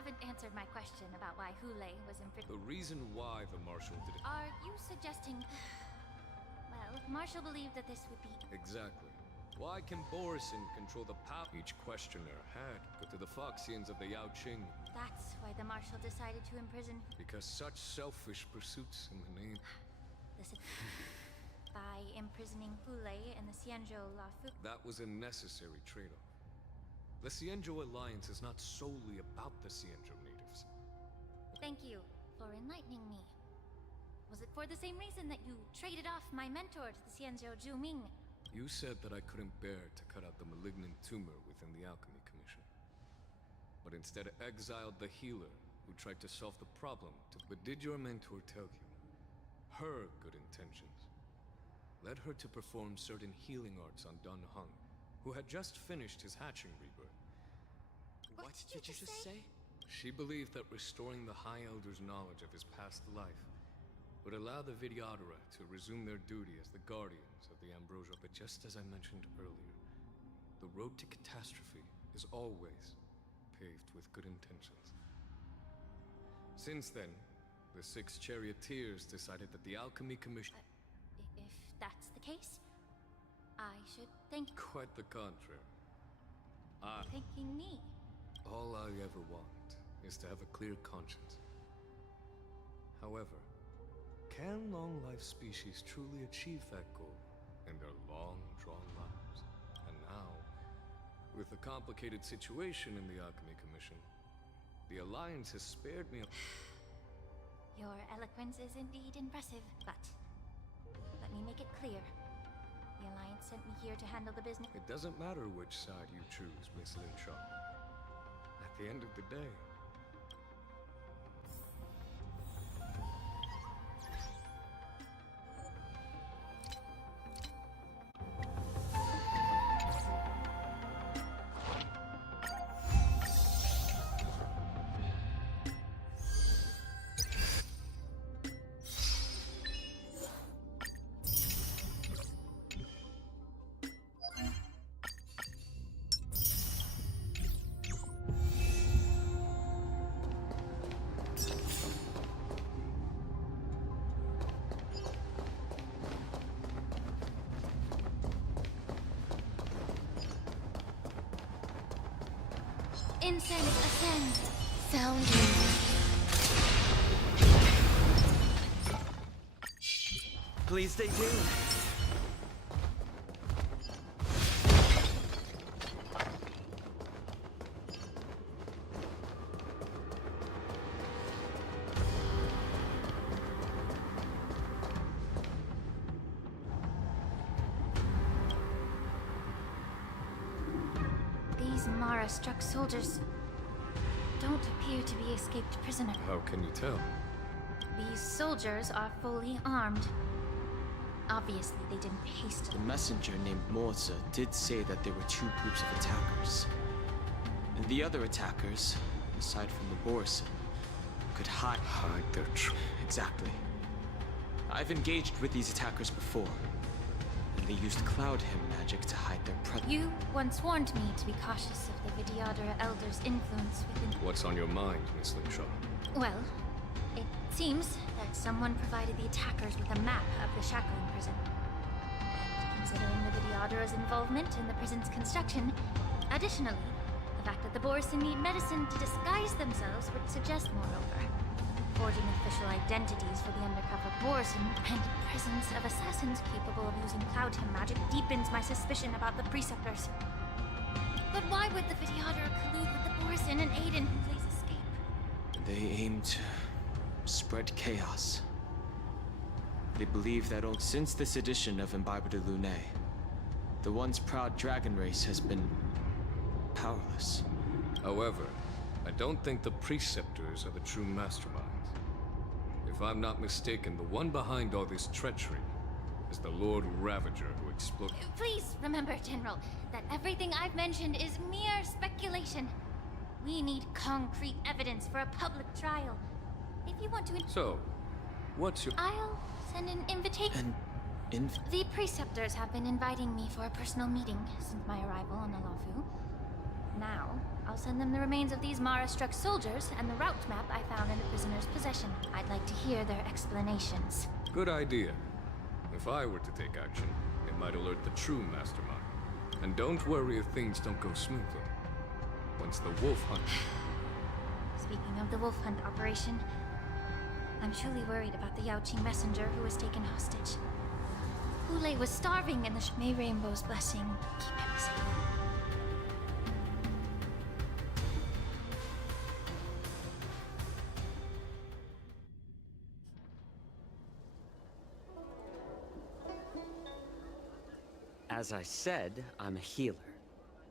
haven't answered my question about why Hule was imprisoned. The reason why the Marshal did it... Are you suggesting... Well, Marshal believed that this would be... Exactly. Why can Borison control the power each questioner had go to the Foxians of the Yaoqing? That's why the Marshal decided to imprison... Because such selfish pursuits in the name... Listen... By imprisoning Hule and the Xianzhou Lafu... That was a necessary trade-off. The Xianzhou Alliance is not solely about the Xianzhou natives. Thank you for enlightening me. Was it for the same reason that you traded off my mentor to the Xianzhou Zhuming? You said that I couldn't bear to cut out the malignant tumor within the Alchemy Commission. But instead exiled the healer who tried to solve the problem. But did your mentor tell you her good intentions led her to perform certain healing arts on Dun Hung, who had just finished his hatching rebirth? What did you just say? She believed that restoring the High Elder's knowledge of his past life would allow the Vidyadhara to resume their duty as the guardians of the Ambrosia. But just as I mentioned earlier, the road to catastrophe is always paved with good intentions. Since then, the 6 charioteers decided that the Alchemy Commission... If that's the case, I should thank... Quite the contrary. Thanking me. All I ever want is to have a clear conscience. However, can long-life species truly achieve that goal in their long-drawn lives? And now, with the complicated situation in the Alchemy Commission, the Alliance has spared me... Your eloquence is indeed impressive, but let me make it clear. The Alliance sent me here to handle the business. It doesn't matter which side you choose, Miss Lin Shaw. At the end of the day, Incense ascend. Sounding. Please stay tuned. These Mara-struck soldiers don't appear to be escaped prisoners. how can you tell? These soldiers are fully armed. Obviously, they didn't haste. The messenger named Morza did say that there were 2 groups of attackers. And the other attackers, aside from the Borison, could hide their Exactly. I've engaged with these attackers before, and they used Cloud Hymn magic to hide their presence. You once warned me to be cautious of the Vidyadhara Elder's influence within... What's on your mind, Miss Lin Shaw? Well, it seems that someone provided the attackers with a map of the Shackling prison. And considering the Vidyadhara's involvement in the prison's construction, additionally, the fact that the Borison need medicine to disguise themselves would suggest, moreover, forging official identities for the undercover Borison and prisons of assassins capable of using Cloud Hymn magic deepens my suspicion about the Preceptors. But why would the Vidyadhara collude with the Borison and aid in Hule's escape? They aim to spread chaos. They believe that since this edition of Imbibe de Lune, the once proud dragon race has been powerless. However, I don't think the Preceptors are the true masterminds. If I'm not mistaken, the one behind all this treachery is the Lord Ravager who exploded. Please remember, General, that everything I've mentioned is mere speculation. We need concrete evidence for a public trial. If you want to... So, what's your... I'll send an invitation. The Preceptors have been inviting me for a personal meeting since my arrival on Alafu. Now, I'll send them the remains of these Mara-struck soldiers and the route map I found in the prisoner's possession. I'd like to hear their explanations. Good idea. If I were to take action, it might alert the true mastermind. And don't worry if things don't go smoothly. Once the wolf hunt... Speaking of the wolf hunt operation, I'm truly worried about the Yaoqing messenger who was taken hostage. Hule was starving in the May Rainbow's blessing keep him safe. As I said, I'm a healer.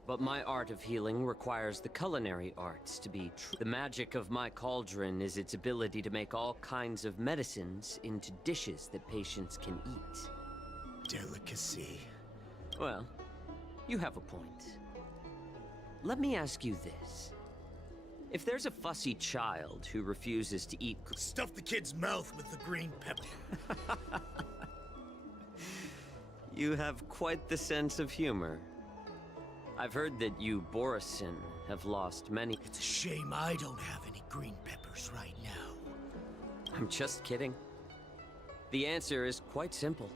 But my art of healing requires the culinary arts to be true. The magic of my cauldron is its ability to make all kinds of medicines into dishes that patients can eat. Delicacy. Well, you have a point. Let me ask you this. If there's a fussy child who refuses to eat... Stuff the kid's mouth with the green pepper. You have quite the sense of humor. I've heard that you, Borisin, have lost many... It's a shame I don't have any green peppers right now. I'm just kidding. The answer is quite simple.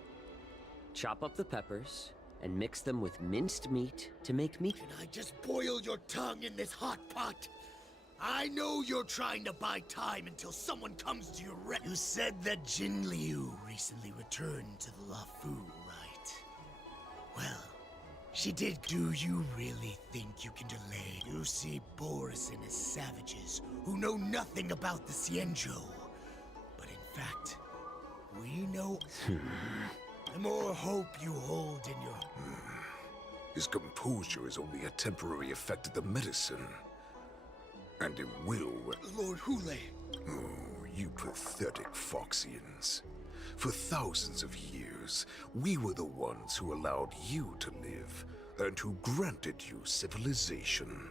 Chop up the peppers and mix them with minced meat to make meat. Can I just boil your tongue in this hot pot? I know you're trying to buy time until someone comes to your rescue. You said that Jin Liu recently returned to the Luofu, right? Well, she did. Do you really think you can delay? You see Borisin as savages who know nothing about the Xianzhou. But in fact, we know... The more hope you hold in your... His composure is only a temporary effect of the medicine. And it will... Lord Hule. Oh, you pathetic Foxians. For thousands of years, we were the ones who allowed you to live, and who granted you civilization.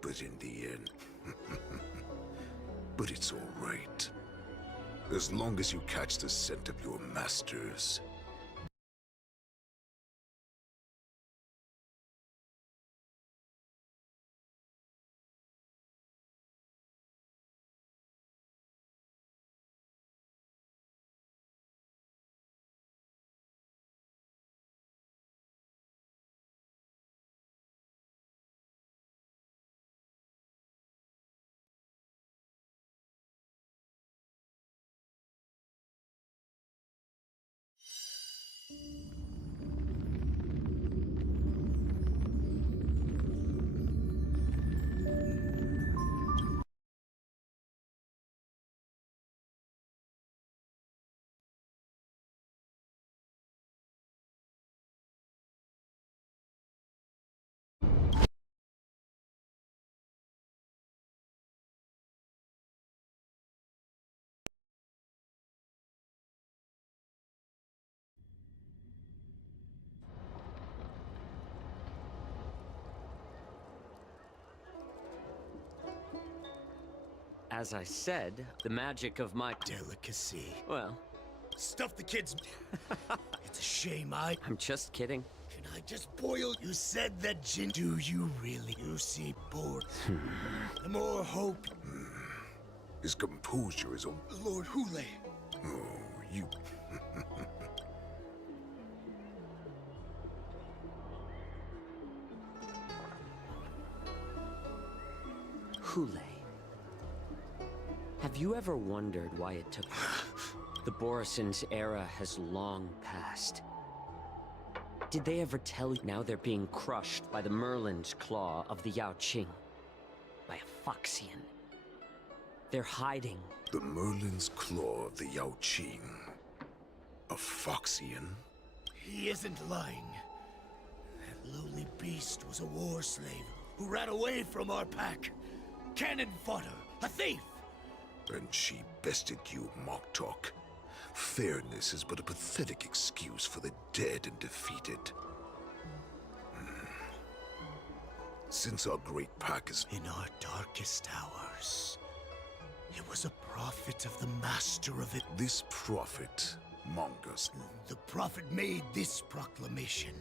But in the end... But it's all right. As long as you catch the scent of your masters. As I said, the magic of my... Delicacy. Well... Stuff the kids... It's a shame I'm just kidding. Can I just boil... You said that Jin... Do you really... You see, bored... The more hope... His composure is... Lord Hule. Oh, you... Hule. Have you ever wondered why it took... The Borisin's era has long passed. Did they ever tell you now they're being crushed by the Merlin's claw of the Yaoqing? By a Foxian. They're hiding. The Merlin's claw of the Yaoqing. A Foxian? He isn't lying. That lowly beast was a war slave who ran away from our pack. Cannon fodder, a thief! And she bested you, Moktok. Fairness is but a pathetic excuse for the dead and defeated. Since our great pack is... In our darkest hours, it was a prophet of the master of it. This prophet, Mongus... The prophet made this proclamation.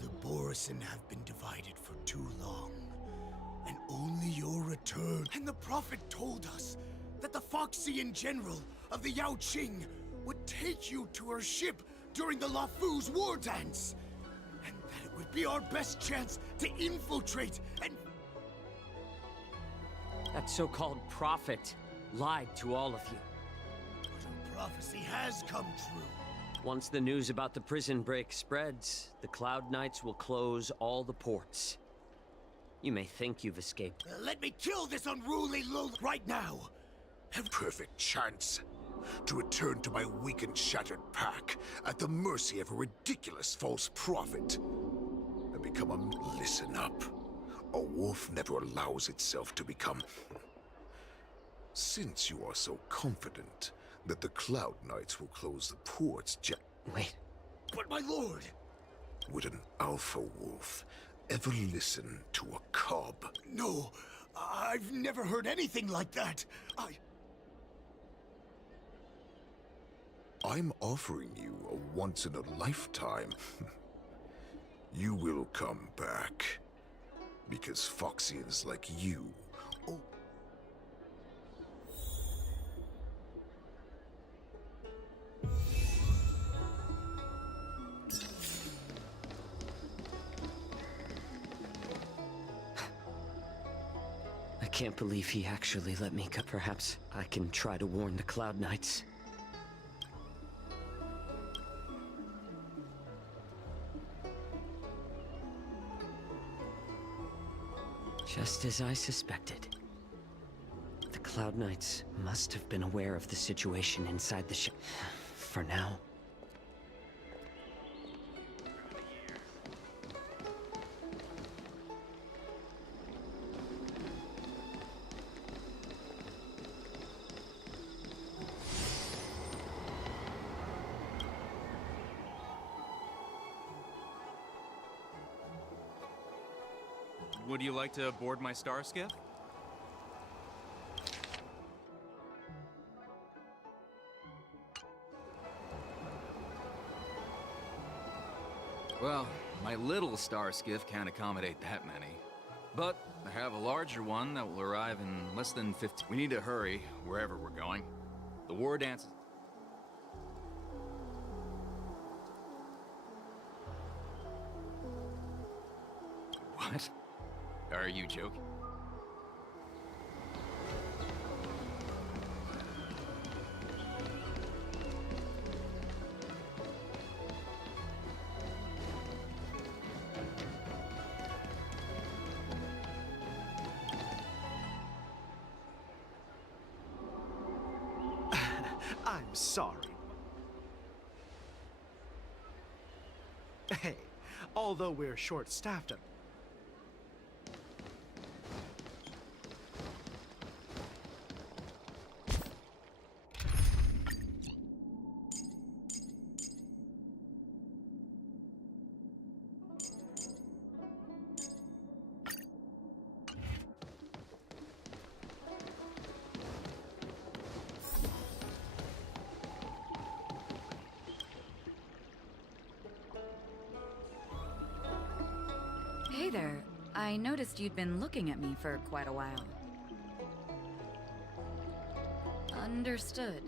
The Borisin have been divided for too long. return. And the Prophet told us that the Foxian general of the Yao Qing would take you to her ship during the Lafu's war dance. And that it would be our best chance to infiltrate and... That so-called prophet lied to all of you. But her prophecy has come true. Once the news about the prison break spreads, the Cloud Knights will close all the ports. You may think you've escaped. Let me kill this unruly right now! Have perfect chance to return to my weak and shattered pack at the mercy of a ridiculous false prophet. And become a... Listen up. A wolf never allows itself to become... Since you are so confident that the Cloud Knights will close the ports, Wait. But my lord! Would an alpha wolf ever listen to a cub? No, I've never heard anything like that. I'm offering you a once-in-a-lifetime. You will come back. Because Foxians like you... Oh. I can't believe he actually let me go. Perhaps I can try to warn the Cloud Knights. Just as I suspected. The Cloud Knights must have been aware of the situation inside the ship. For now. Would you like to board my star skiff? Well, my little star skiff can't accommodate that many. But I have a larger one that will arrive in less than 15... We need to hurry, wherever we're going. The war dance... What? Are you joking? I'm sorry. Hey, although we're short-staffed, Hey there. I noticed you'd been looking at me for quite a while. Understood.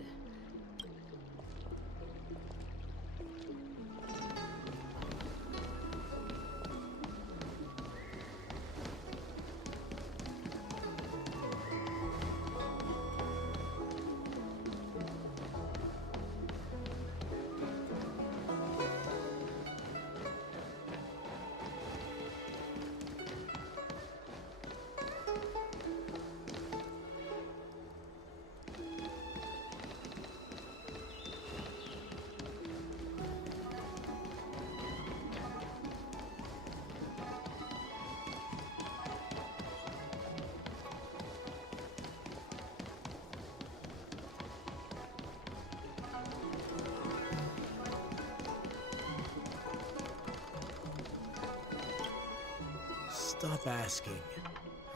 Stop asking.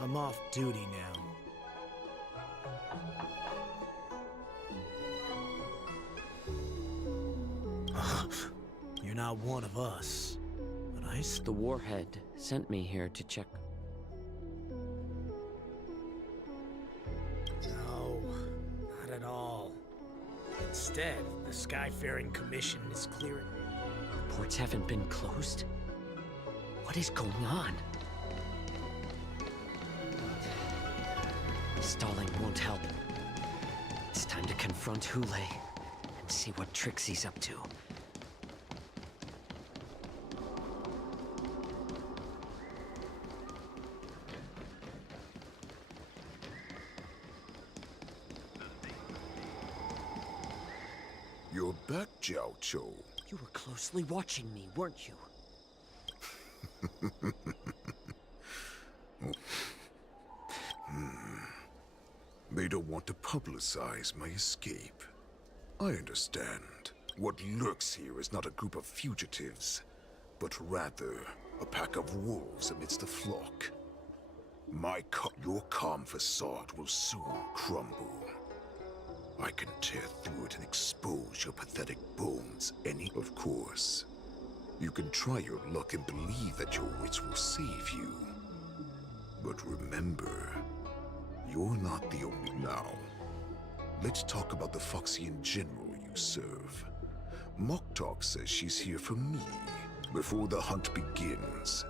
I'm off duty now. You're not one of us, but The Warhead sent me here to check. Instead, the Skyfaring Commission is clearing. Ports haven't been closed? What is going on? Stalling won't help. It's time to confront Hule and see what tricks he's up to. You're back, Jiao Cho. You were closely watching me, weren't you? They don't want to publicize my escape. I understand. What lurks here is not a group of fugitives, but rather a pack of wolves amidst the flock. Your calm facade will soon crumble. I can tear through it and expose your pathetic bones Of course, you can try your luck and believe that your wits will save you. But remember, you're not the only now. Let's talk about the Foxian general you serve. Moktok says she's here for me. Before the hunt begins,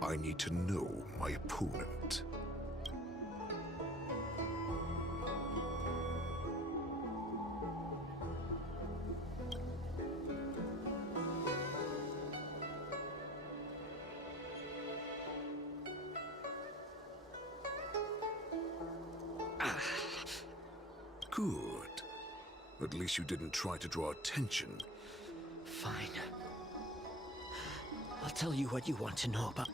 I need to know my opponent. Good. At least you didn't try to draw attention. Fine. I'll tell you what you want to know about.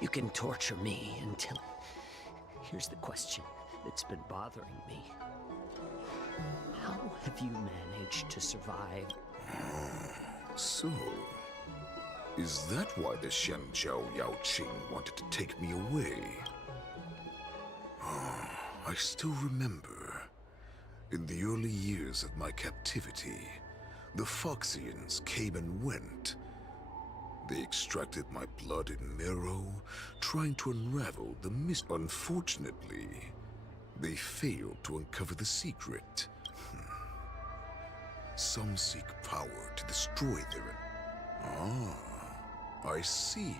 You can torture me until... Here's the question that's been bothering me. How have you managed to survive? So... is that why the Shenjiao Yao Qing wanted to take me away? I still remember. In the early years of my captivity, the Foxians came and went. They extracted my blood and marrow, trying to unravel the mystery. Unfortunately, they failed to uncover the secret. Some seek power to destroy their... I see.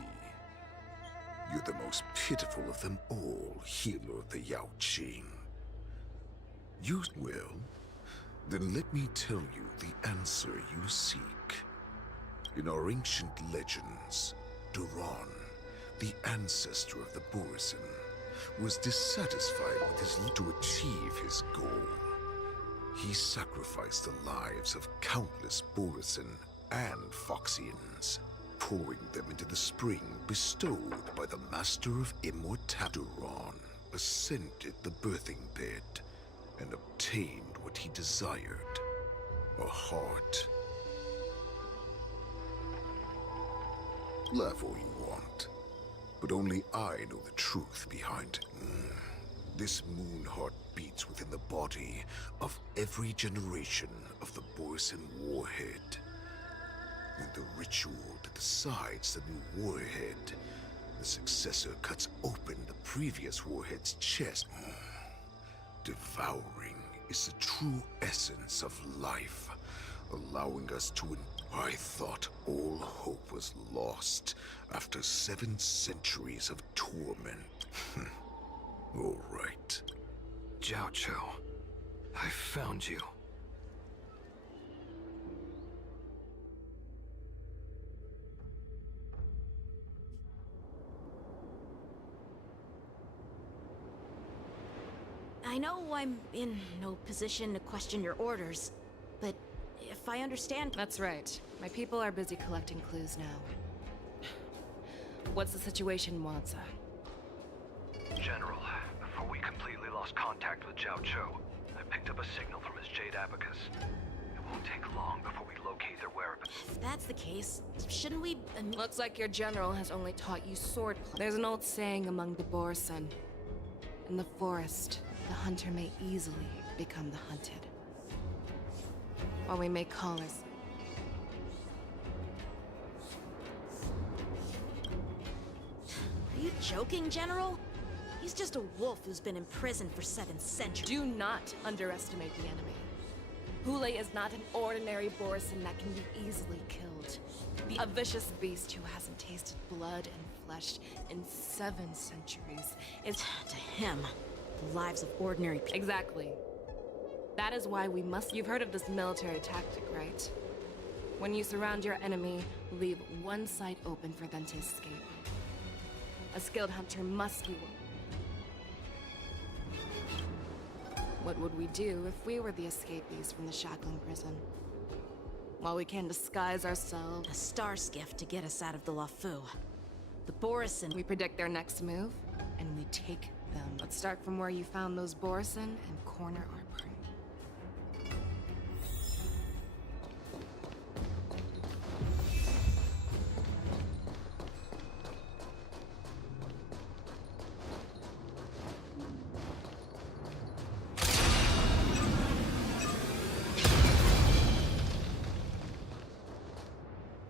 You're the most pitiful of them all, healer of the Yao Qing. Well, then let me tell you the answer you seek. In our ancient legends, Duran, the ancestor of the Borisin, was dissatisfied with his to achieve his goal. He sacrificed the lives of countless Borisin and Foxians, pouring them into the spring bestowed by the Master of Immortality. Duran ascended the birthing bed and obtained what he desired, a heart. Laugh all you want, but only I know the truth behind it. This moon heart beats within the body of every generation of the Borisin warhead. In the ritual that decides the new warhead, the successor cuts open the previous warhead's chest. Devouring is the true essence of life, allowing us to... I thought all hope was lost after 7 centuries of torment. All right. Jiao Cho, I found you. I know I'm in no position to question your orders, but if I understand... That's right. My people are busy collecting clues now. What's the situation, Wanza? General, before we completely lost contact with Jiao Cho, I picked up a signal from his Jade Abacus. It won't take long before we locate their whereabouts. If that's the case, shouldn't we... Looks like your general has only taught you swordplay. There's an old saying among the Borisin. In the forest, the hunter may easily become the hunted. Or we may call us... Are you joking, General? He's just a wolf who's been in prison for 7 centuries. Do not underestimate the enemy. Hule is not an ordinary Borisin that can be easily killed. A vicious beast who hasn't tasted blood and flesh in 7 centuries is... To him, the lives of ordinary people... Exactly. That is why we must... You've heard of this military tactic, right? When you surround your enemy, leave one side open for them to escape. A skilled hunter must be one. What would we do if we were the escapees from the shackling prison? While we can disguise ourselves... A star skiff to get us out of the Lafu. The Borisin... We predict their next move, and we take them. Let's start from where you found those Borisin and corner our prey.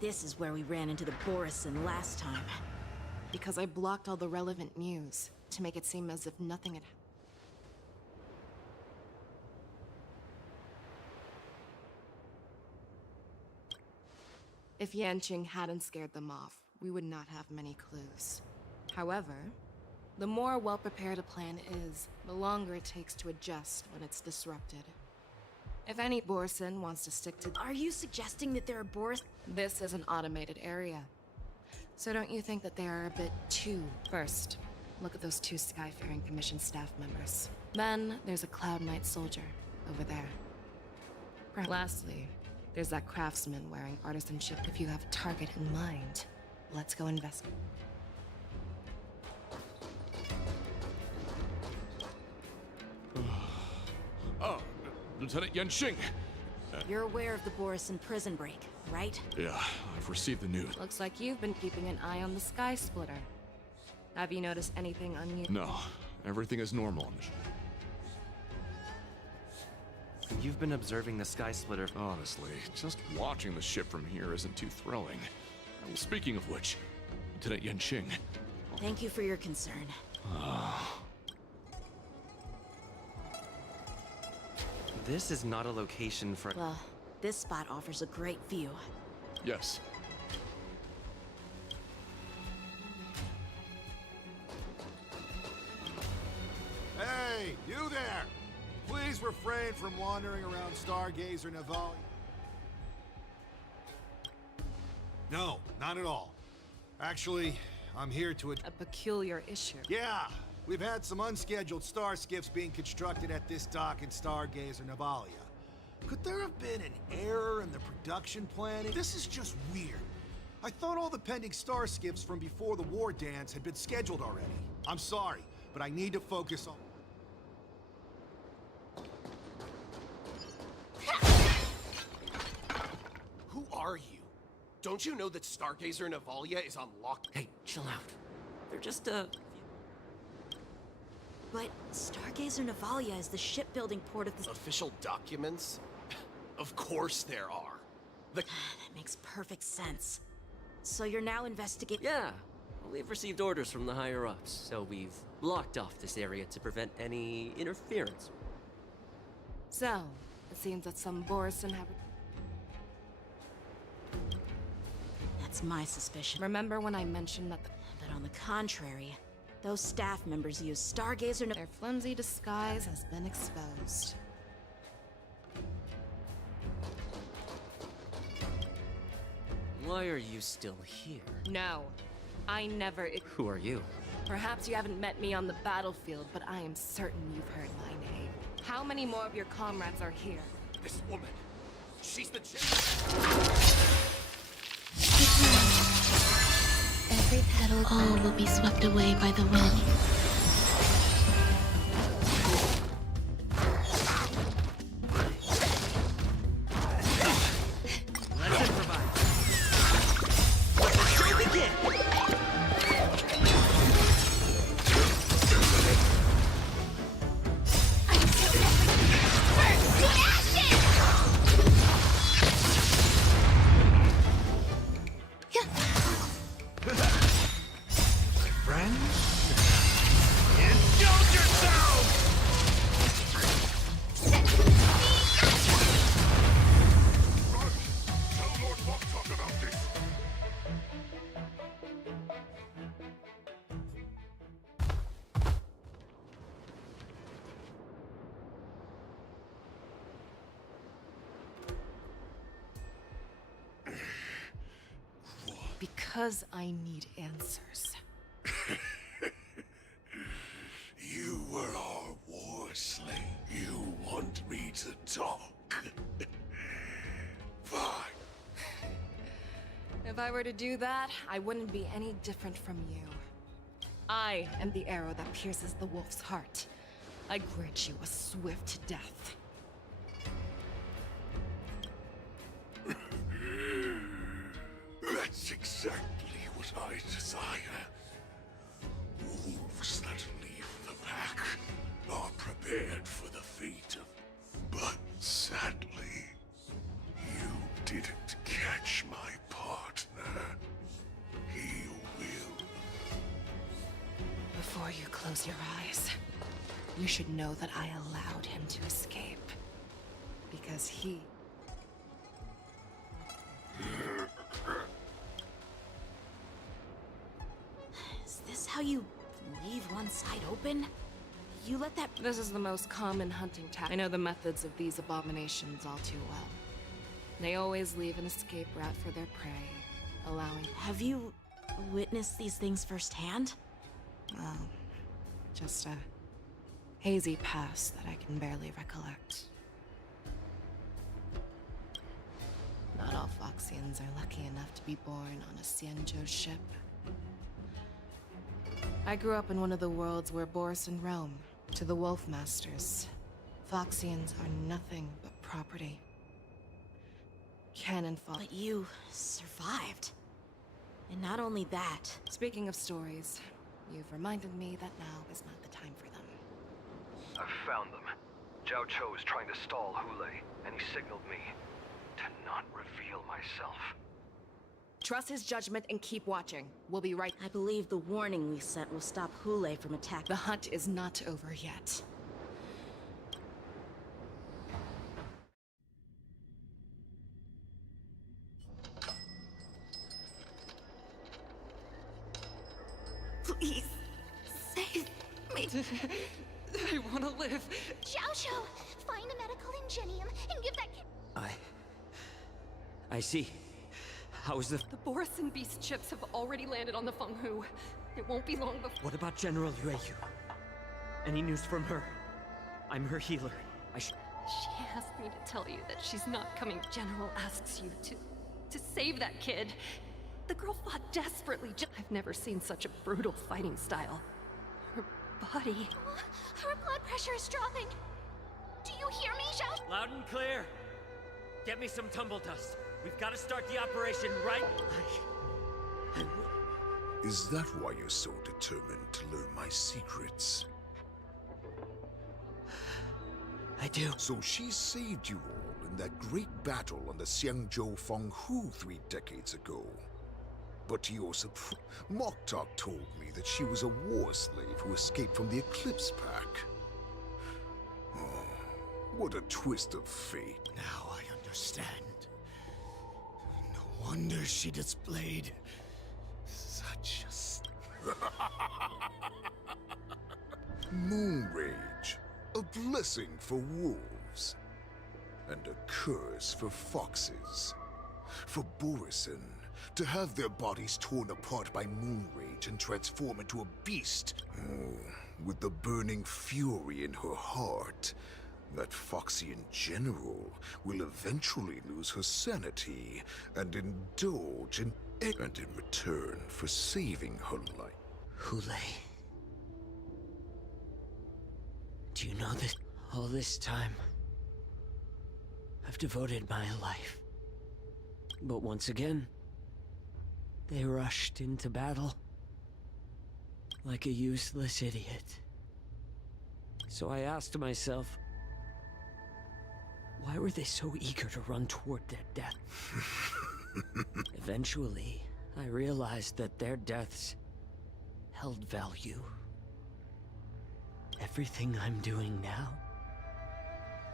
This is where we ran into the Borisin last time. Because I blocked all the relevant news, to make it seem as if nothing had happened. If Yanqing hadn't scared them off, we would not have many clues. However, the more well-prepared a plan is, the longer it takes to adjust when it's disrupted. If any Borisin wants to stick to... Are you suggesting that there are Boris... This is an automated area. So don't you think that they are a bit too... First, look at those 2 Skyfaring Commission staff members. Then, there's a Cloud Knight soldier over there. Lastly, there's that craftsman wearing artisanship. If you have a target in mind, let's go investigate. Oh, Lieutenant Yanqing. You're aware of the Borisin prison break, right? Yeah, I've received the news. Looks like you've been keeping an eye on the Sky Splitter. Have you noticed anything unusual? No, everything is normal on the ship. You've been observing the Sky Splitter. Honestly, just watching the ship from here isn't too thrilling. Well, speaking of which, Lieutenant Yanqing. Thank you for your concern. This is not a location for... Well, this spot offers a great view. Yes. Hey, you there! Please refrain from wandering around Stargazer Navali. No, not at all. Actually, I'm here to... A peculiar issue. Yeah! We've had some unscheduled star skiffs being constructed at this dock in Stargazer Navalia. Could there have been an error in the production planning? This is just weird. I thought all the pending star skiffs from before the war dance had been scheduled already. I'm sorry, but I need to focus on... Who are you? Don't you know that Stargazer Navalia is on lock? Hey, chill out. They're just, But Stargazer Navalia is the shipbuilding port of the... Official documents? Of course there are. That makes perfect sense. So you're now investigating... Yeah. We've received orders from the higher-ups, so we've blocked off this area to prevent any interference. So, it seems that some Borisin have... That's my suspicion. Remember when I mentioned that the... But on the contrary, those staff members use Stargazer... Their flimsy disguise has been exposed. Why are you still here? No, I never... Who are you? Perhaps you haven't met me on the battlefield, but I am certain you've heard my name. How many more of your comrades are here? This woman, she's the... Every petal all will be swept away by the wind. Let's improvise. Let the show begin! Friends? Yes? Because I need answers. You were our war slave. You want me to talk? Fine. If I were to do that, I wouldn't be any different from you. I am the arrow that pierces the wolf's heart. I grant you a swift death. That's exactly what I desire. Wolves that leave the pack are prepared for the fate of... But sadly, you didn't catch my partner. He will. Before you close your eyes, you should know that I allowed him to escape. Because he... Is this how you leave one side open? You let that— This is the most common hunting tactic. I know the methods of these abominations all too well. They always leave an escape route for their prey, allowing... Have you witnessed these things firsthand? Well, just a hazy past that I can barely recollect. Not all Foxians are lucky enough to be born on a Xianzhou ship. I grew up in one of the worlds where Borison roam. To the Wolf Masters, Foxians are nothing but property. Cannon fall. But you survived. And not only that... Speaking of stories, you've reminded me that now is not the time for them. I've found them. Zhao Cho is trying to stall Hule, and he signaled me to not reveal myself. Trust his judgment and keep watching. We'll be right... I believe the warning we sent will stop Hule from attacking. The hunt is not over yet. Please, save me. I want to live. Xiaoshu, find a medical ingenium and give that kid... I see. How is the... The Borison Beast chips have already landed on the Fenghu. It won't be long before... What about General Yueyu? Any news from her? I'm her healer. She asked me to tell you that she's not coming. General asks you to save that kid. The girl fought desperately. I've never seen such a brutal fighting style. Her body... Her blood pressure is dropping. Do you hear me, Xiao? Loud and clear. Get me some tumble dust. We've got to start the operation right... Is that why you're so determined to learn my secrets? I do. So she saved you all in that great battle on the Xiangzhou Fenghu 3 decades ago. But to your surprise, Moktok told me that she was a war slave who escaped from the Eclipse Pack. Oh, what a twist of fate. Now I understand. No wonder she displayed such a... Moon Rage, a blessing for wolves, and a curse for foxes. For Borison, to have their bodies torn apart by Moon Rage and transform into a beast. Oh, with the burning fury in her heart, that Foxian general will eventually lose her sanity and indulge in... And in return for saving her life... Hule. Do you know that all this time, I've devoted my life. But once again, they rushed into battle like a useless idiot. So I asked myself, why were they so eager to run toward their death? Eventually, I realized that their deaths held value. Everything I'm doing now,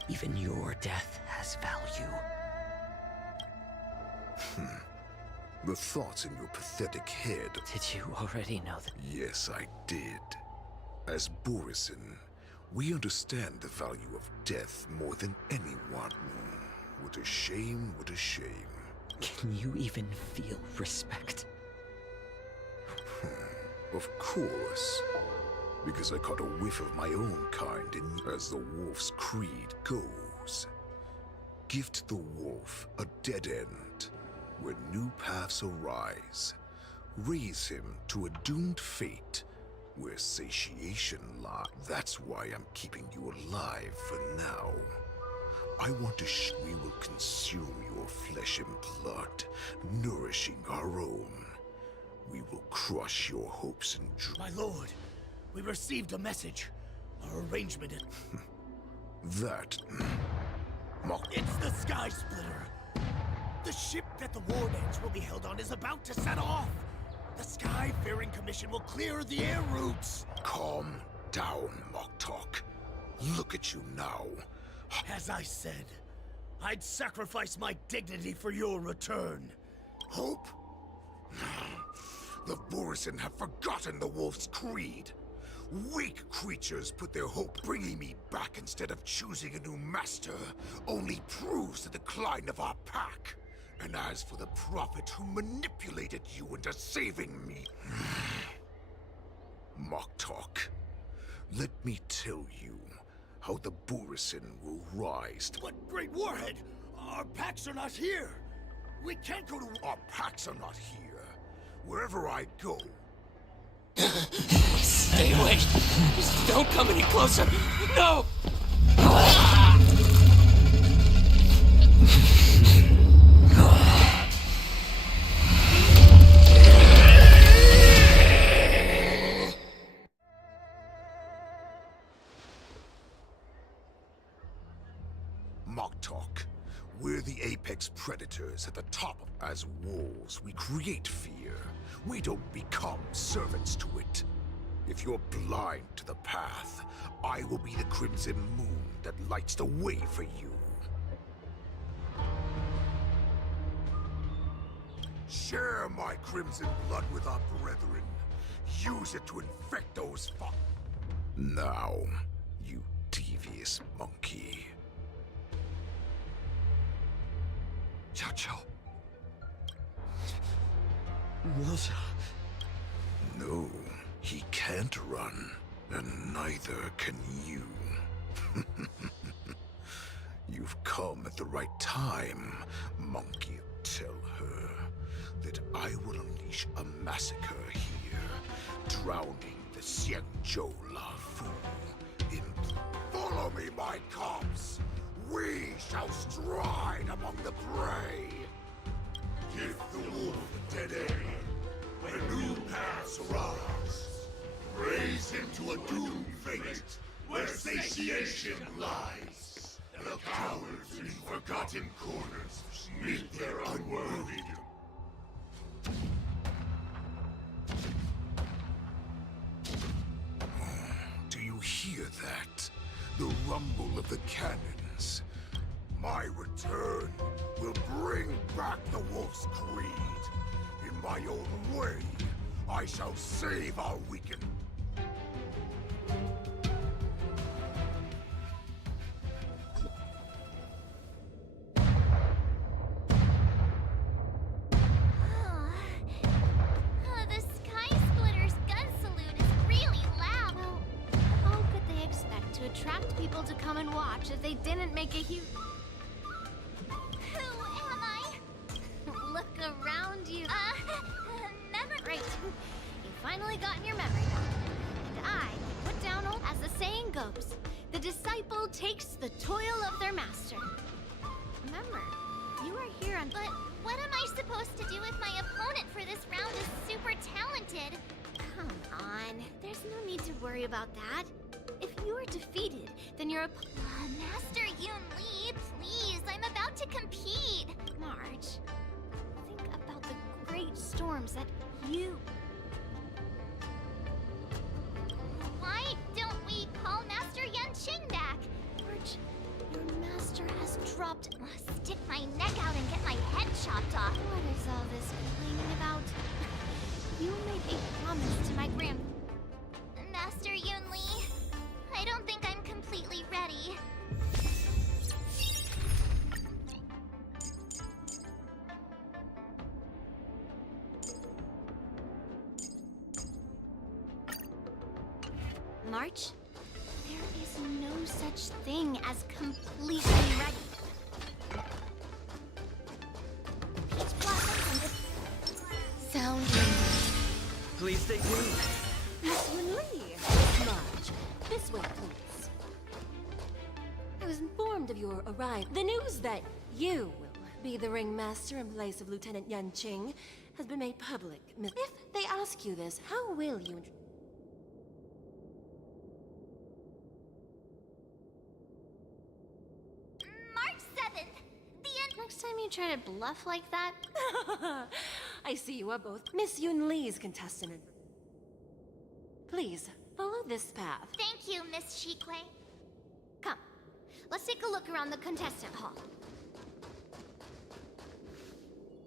even your death has value. The thoughts in your pathetic head... Did you already know that? Yes, I did. As Borison, we understand the value of death more than anyone. What a shame, what a shame. Can you even feel respect? Of course. Because I caught a whiff of my own kind in as the wolf's creed goes. Gift the wolf a dead end. When new paths arise, raise him to a doomed fate where satiation lies. That's why I'm keeping you alive for now. I want to we will consume your flesh and blood, nourishing our own. We will crush your hopes and dreams. My lord, we received a message. Our arrangement is... That... It's the Sky Splitter. The ship that the Wardens will be held on is about to set off. The Skyfaring Commission will clear the air routes. Calm down, Moktok. Look at you now. As I said, I'd sacrifice my dignity for your return. Hope? The Borisin have forgotten the wolf's creed. Weak creatures put their hope bringing me back instead of choosing a new master only proves the decline of our pack. And as for the prophet who manipulated you into saving me... Moktok, let me tell you how the Borisin will rise. But Great Warhead, our packs are not here. We can't go to... Our packs are not here. Wherever I go... Stay away! Don't come any closer! No! Moktok, we're the apex predators at the top. As wolves, we create fear. We don't become servants to it. If you're blind to the path, I will be the crimson moon that lights the way for you. Share my crimson blood with our brethren. Use it to infect those Now, you devious monkey. Chow. Melissa. No, he can't run, and neither can you. You've come at the right time, monkey. Tell her that I will unleash a massacre here, drowning the Xiangzhou Lafu in... Follow me, my cops! We shall stride among the prey! Give the wolf a dead end. When new paths arise, raise him to a doomed fate where satiation lies. The cowards in forgotten corners meet their unworthy. Do you hear that? The rumble of the cannons. My return will bring back the wolf's creed. In my own way, I shall save our weakened. The Sky Splitter's gun salute is really loud. Well, how could they expect to attract people to come and watch if they didn't make a huge... Who am I? Look around you. Memory. Great. You finally gotten your memory back. And I can put down as the saying goes, the disciple takes the toil of their master. Remember, you are here on... But what am I supposed to do if my opponent for this round is super talented? Come on. There's no need to worry about that. If you are defeated, then your Master Yun Li, please, I'm about to compete. Marge, think about the great storms that you... Why don't we call Master Yan Qing back? Marge, your master has dropped... Stick my neck out and get my head chopped off. What is all this complaining about? You made a promise to my grand... Master Yun Li, I don't think I'm completely ready. March, there is no such thing as completely ready. Peach blossoms and the sound. Please stay tuned. Miss Lee, Marge, this way, please. I was informed of your arrival. The news that you will be the ringmaster in place of Lieutenant Yan Qing has been made public. If they ask you this, how will you... March 7th, the end. Next time you try to bluff like that. I see you are both Miss Yun Lee's contestant. Please, follow this path. Thank you, Miss Shikwe. Come, let's take a look around the contestant hall.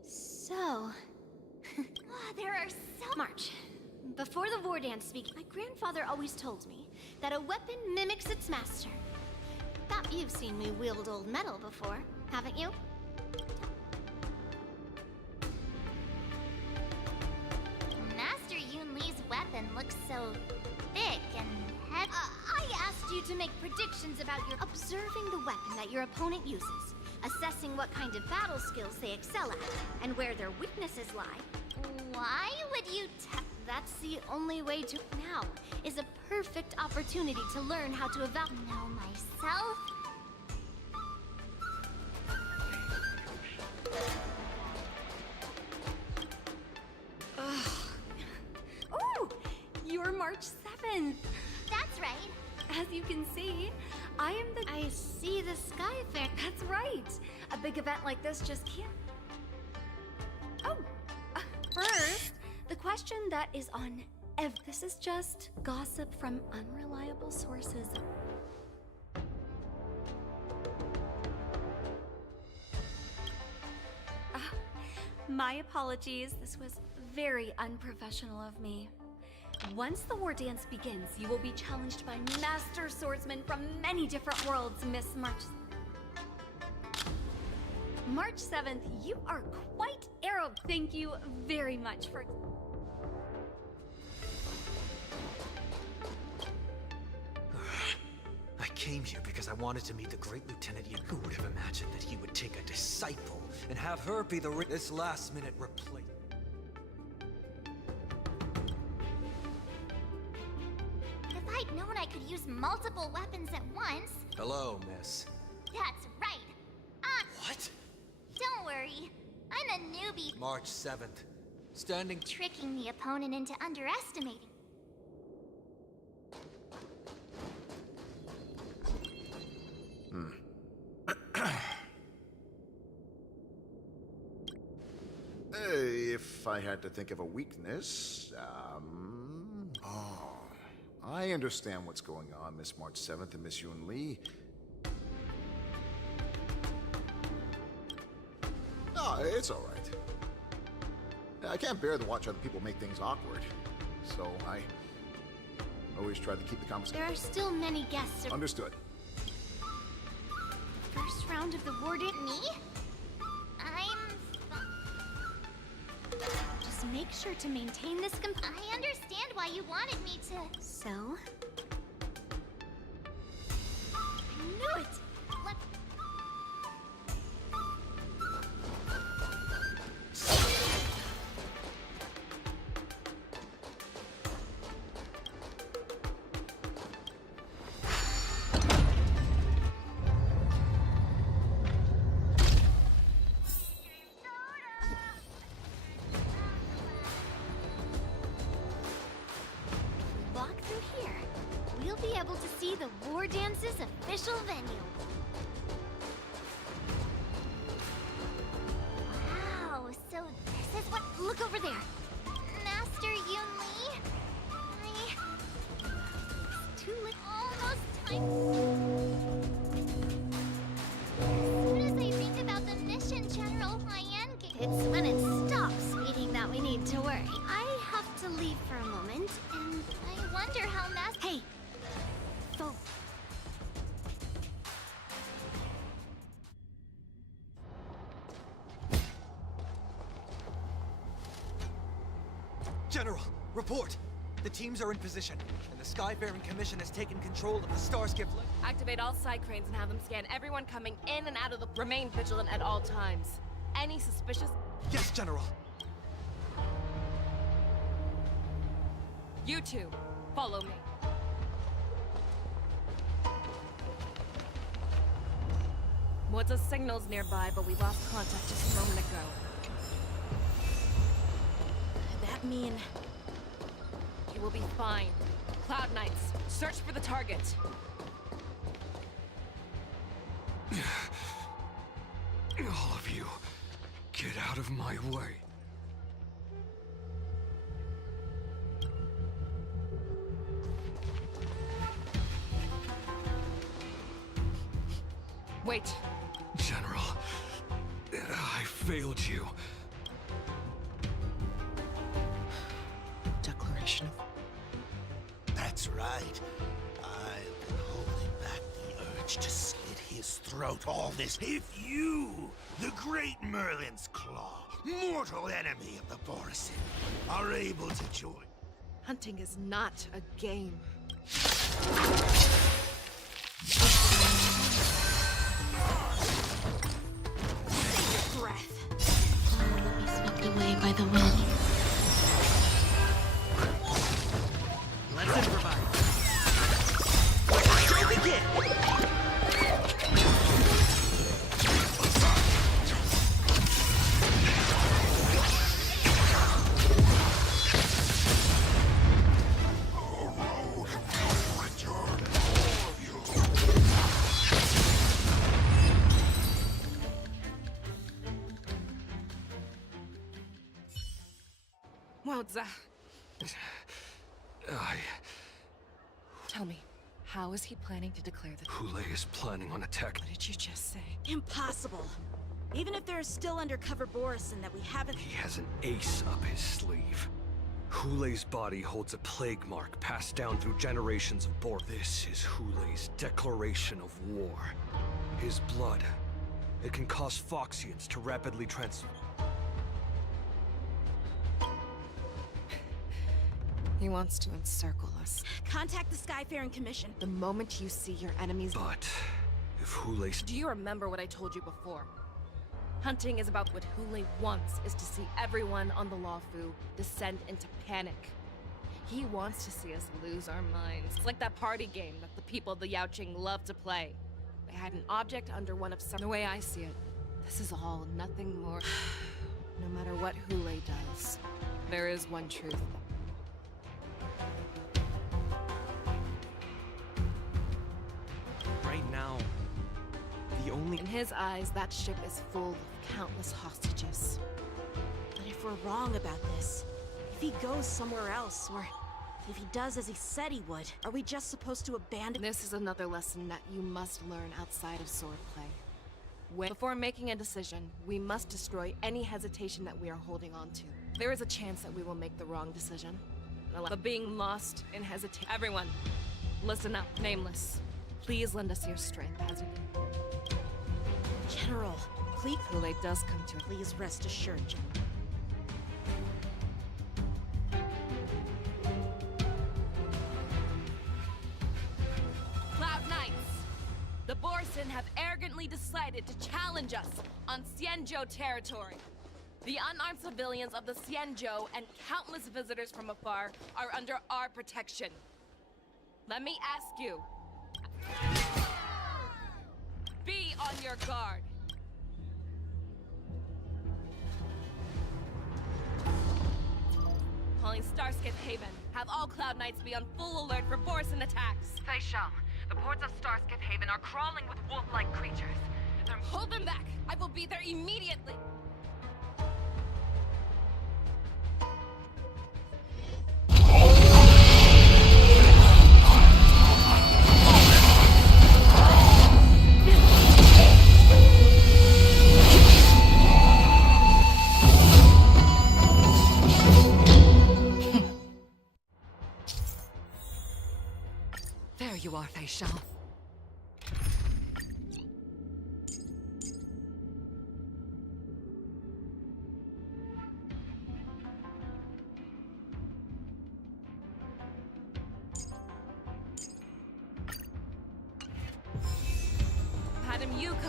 So... there are so... March, before the war dance speak, my grandfather always told me that a weapon mimics its master. Bet you've seen me wield old metal before, haven't you? Master Yun Lee's weapon looks so thick and heavy. I asked you to make predictions about your observing the weapon that your opponent uses, assessing what kind of battle skills they excel at, and where their weaknesses lie. Why would you That's the only way to... Now is a perfect opportunity to learn how to know myself. Oh, you're March 7th. That's right. As you can see, I am the... I see the sky fair. That's right. A big event like this just can't... Oh, first, the question that is on this is just gossip from unreliable sources. My apologies. This was very unprofessional of me. Once the war dance begins, you will be challenged by master swordsmen from many different worlds, Miss March. March 7th, you are quite arrow. Thank you very much for... I came here because I wanted to meet the great Lieutenant Yin. Who would have imagined that he would take a disciple and have her be this last-minute replacement? If I'd known I could use multiple weapons at once... Hello, miss. That's right. What? Don't worry. I'm a newbie. March 7th. Standing... Tricking the opponent into underestimating. If I had to think of a weakness, I understand what's going on, Miss March 7th and Miss Yun Lee. It's all right. I can't bear to watch other people make things awkward, so I always try to keep the conversation. There are still many guests. Understood. First round of the war dance. Me? Just make sure to maintain this I understand why you wanted me to... So? I knew it! The war dance's official venue. Wow, so this is what... Look over there. Master Yun Lee? It's too late. Almost time. As soon as I think about the mission, General, my endgame... It's when it stops speeding that we need to worry. I have to leave for a moment, and I wonder how Hey! General, report! The teams are in position, and the Skyfaring Commission has taken control of the Starskiff. Activate all side cranes and have them scan everyone coming in and out of the... Remain vigilant at all times. Any suspicious... Yes, General. You two, follow me. Woods' signals nearby, but we lost contact just a moment ago. That mean... You will be fine. Cloud Knights, search for the target. All of you, get out of my way. Wait. General, I failed you. Declaration of... That's right. I've been holding back the urge to slit his throat all this. If you, the great Merlin's Claw, mortal enemy of the Borisin, are able to join... Hunting is not a game. All will be swept away by the wind. Let's improvise. Show begin! Tell me, how is he planning to declare the... Hule is planning on attack. What did you just say? Impossible. Even if there are still undercover Borisin that we haven't... He has an ace up his sleeve. Hule's body holds a plague mark passed down through generations of Bor. This is Hule's declaration of war. His blood. It can cause Foxians to rapidly transform. He wants to encircle us. Contact the Skyfaring Commission. The moment you see your enemies... But if Hule's... Do you remember what I told you before? Hunting is about what Hule wants, is to see everyone on the Lawfu descend into panic. He wants to see us lose our minds. It's like that party game that the people of the Yaoqing love to play. They had an object under one of some... The way I see it, this is all nothing more... No matter what Hule does, there is one truth. Right now, the only... In his eyes, that ship is full of countless hostages. But if we're wrong about this, if he goes somewhere else, or if he does as he said he would, are we just supposed to abandon... This is another lesson that you must learn outside of swordplay. Before making a decision, we must destroy any hesitation that we are holding on to. There is a chance that we will make the wrong decision. But being lost in hesitation... Everyone, listen up, Nameless. Please lend us your strength as you do. General, please... Hule does come to it. Please rest assured, General. Cloud Knights! The Borisin have arrogantly decided to challenge us on Xianzhou territory. The unarmed civilians of the Xianzhou and countless visitors from afar are under our protection. Let me ask you. Be on your guard. Calling Starskiff Haven. Have all Cloud Knights be on full alert for Borisin attacks. Fei Shao, the ports of Starskiff Haven are crawling with wolf-like creatures. Hold them back! I will be there immediately! There you are, Fei Shao.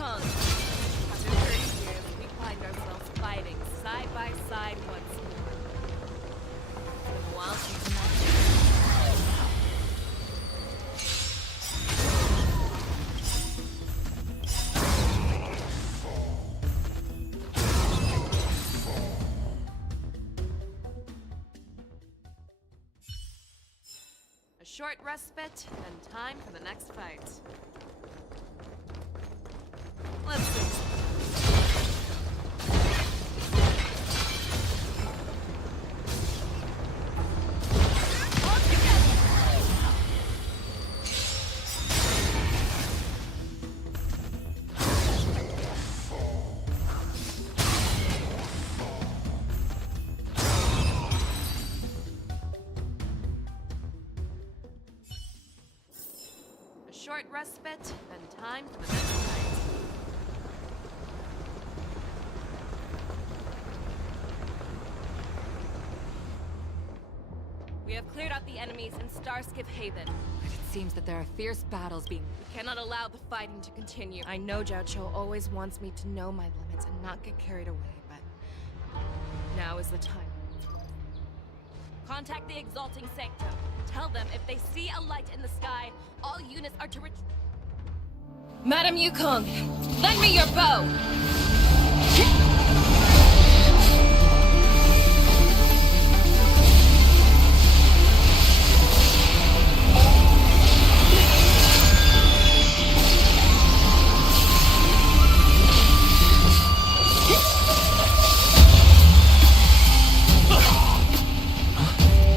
Yukong. After 30 years, we find ourselves fighting side by side once more. It's been a while since we met. A short respite, and time for the next fight. Let's see. A short respite, and time for the next fight. We have cleared out the enemies in Starskiff Haven. But it seems that there are fierce battles being... We cannot allow the fighting to continue. I know Jiao Cho always wants me to know my limits and not get carried away, but... now is the time. Contact the Exalting Sanctum. Tell them if they see a light in the sky, all units are to Madam Yukong, lend me your bow!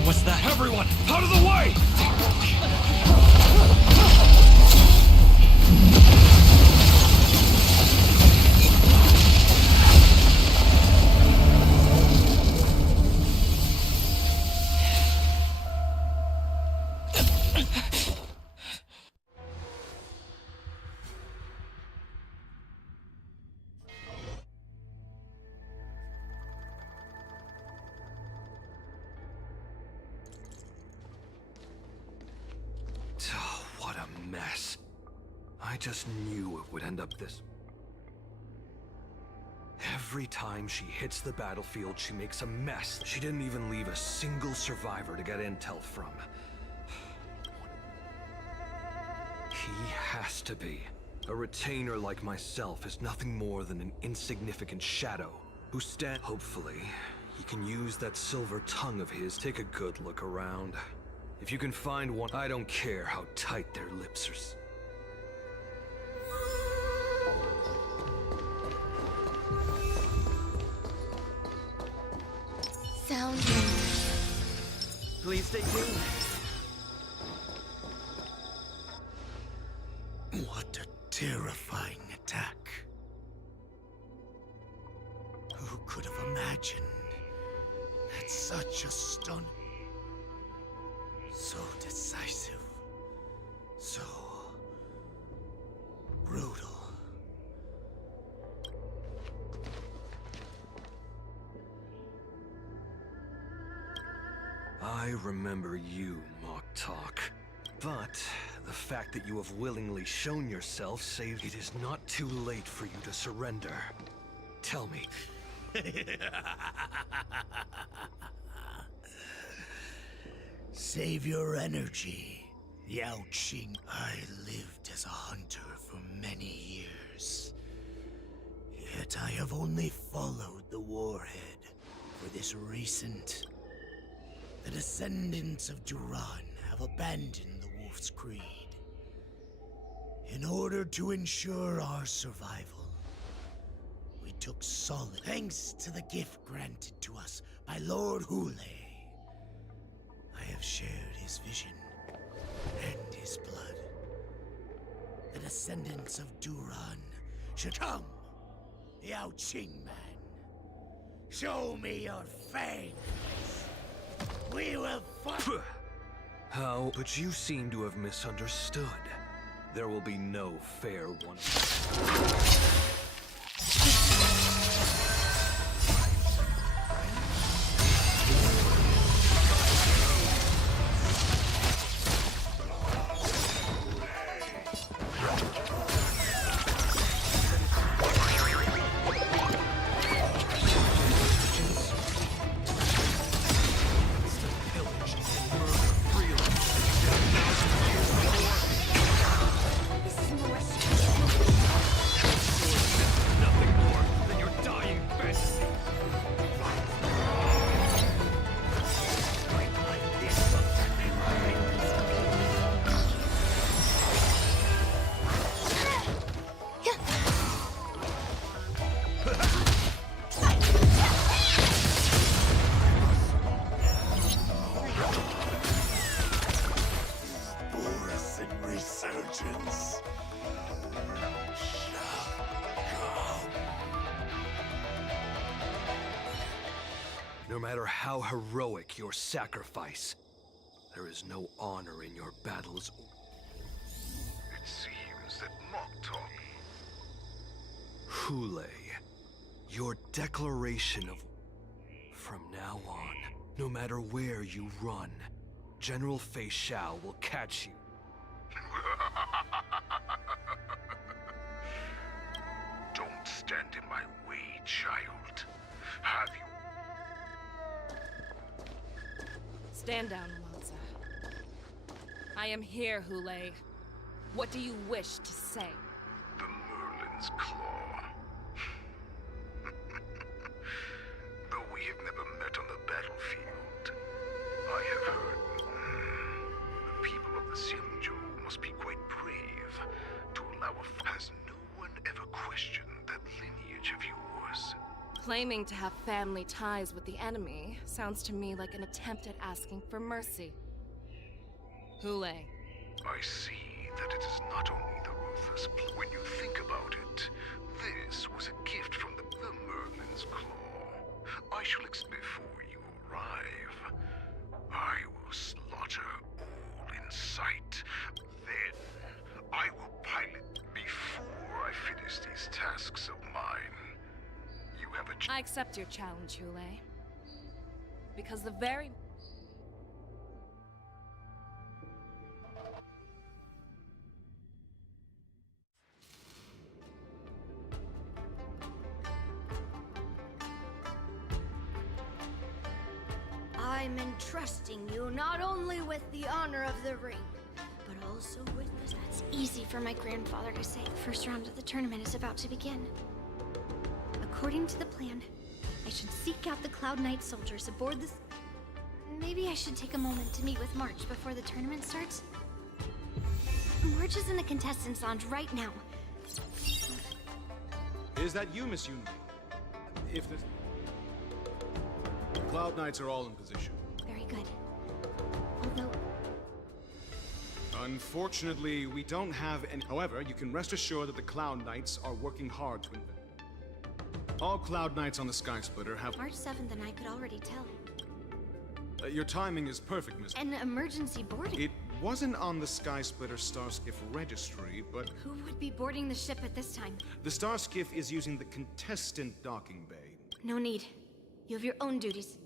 What's that? Everyone, out of the way! Oh, what a mess. I just knew it would end up this. Every time she hits the battlefield, she makes a mess. She didn't even leave a single survivor to get intel from. He has to be. A retainer like myself is nothing more than an insignificant shadow who Hopefully, he can use that silver tongue of his. Take a good look around. If you can find one, I don't care how tight their lips are. Sound. Please stay tuned. What a terrifying attack. Who could have imagined that such a stun... so decisive, so brutal. I remember you, Mock Talk. But the fact that you have willingly shown yourself saves... It is not too late for you to surrender. Tell me. Save your energy, Yao Qing. I lived as a hunter for many years. Yet I have only followed the warhead for this recent... The descendants of Duran have abandoned the Wolf's Creed. In order to ensure our survival, we took solid... Thanks to the gift granted to us by Lord Hule, I have shared his vision and his blood. The descendants of Duran should come, Yao Qing man. Show me your fangs. We will fight. How? But you seem to have misunderstood. There will be no fair one. vengeance shall come. No matter how heroic your sacrifice, there is no honor in your battles. It seems that mock talk. Hule, your declaration of... From now on, no matter where you run, General Fei Xiao will catch you. Don't stand in my way, child. Have you? Stand down, Wanza. I am here, Hule. What do you wish to say? The Merlin's Claw. Though we have never met on the battlefield, I have heard the people of the Xianzhou must be quite brave to allow a... Has no one ever questioned that lineage of yours? Claiming to have family ties with the enemy sounds to me like an attempt at asking for mercy. Hule. I see that it is not only the ruthless... When you think about it, this was a gift from the Merlin's Claw. I shall before you arrive. I will slaughter all in sight. Then I will pilot before I finish these tasks of mine. You have a... I accept your challenge, Hule. Because the very... I'm entrusting you not only with the honor of the ring, but also with this. That's easy for my grandfather to say. The first round of the tournament is about to begin. According to the plan, I should seek out the Cloud Knight soldiers aboard this... Maybe I should take a moment to meet with March before the tournament starts? March is in the contestants' lounge right now. Is that you, Miss Yunmei? If the... Cloud Knights are all in position. Very good. Although... Unfortunately, we don't have any... However, you can rest assured that the Cloud Knights are working hard to invent. All Cloud Knights on the Sky Splitter have... March 7th and I could already tell. Your timing is perfect, Miss... An emergency boarding... It wasn't on the Sky Splitter Starskiff registry, but... Who would be boarding the ship at this time? The Starskiff is using the contestant docking bay. No need. You have your own duties.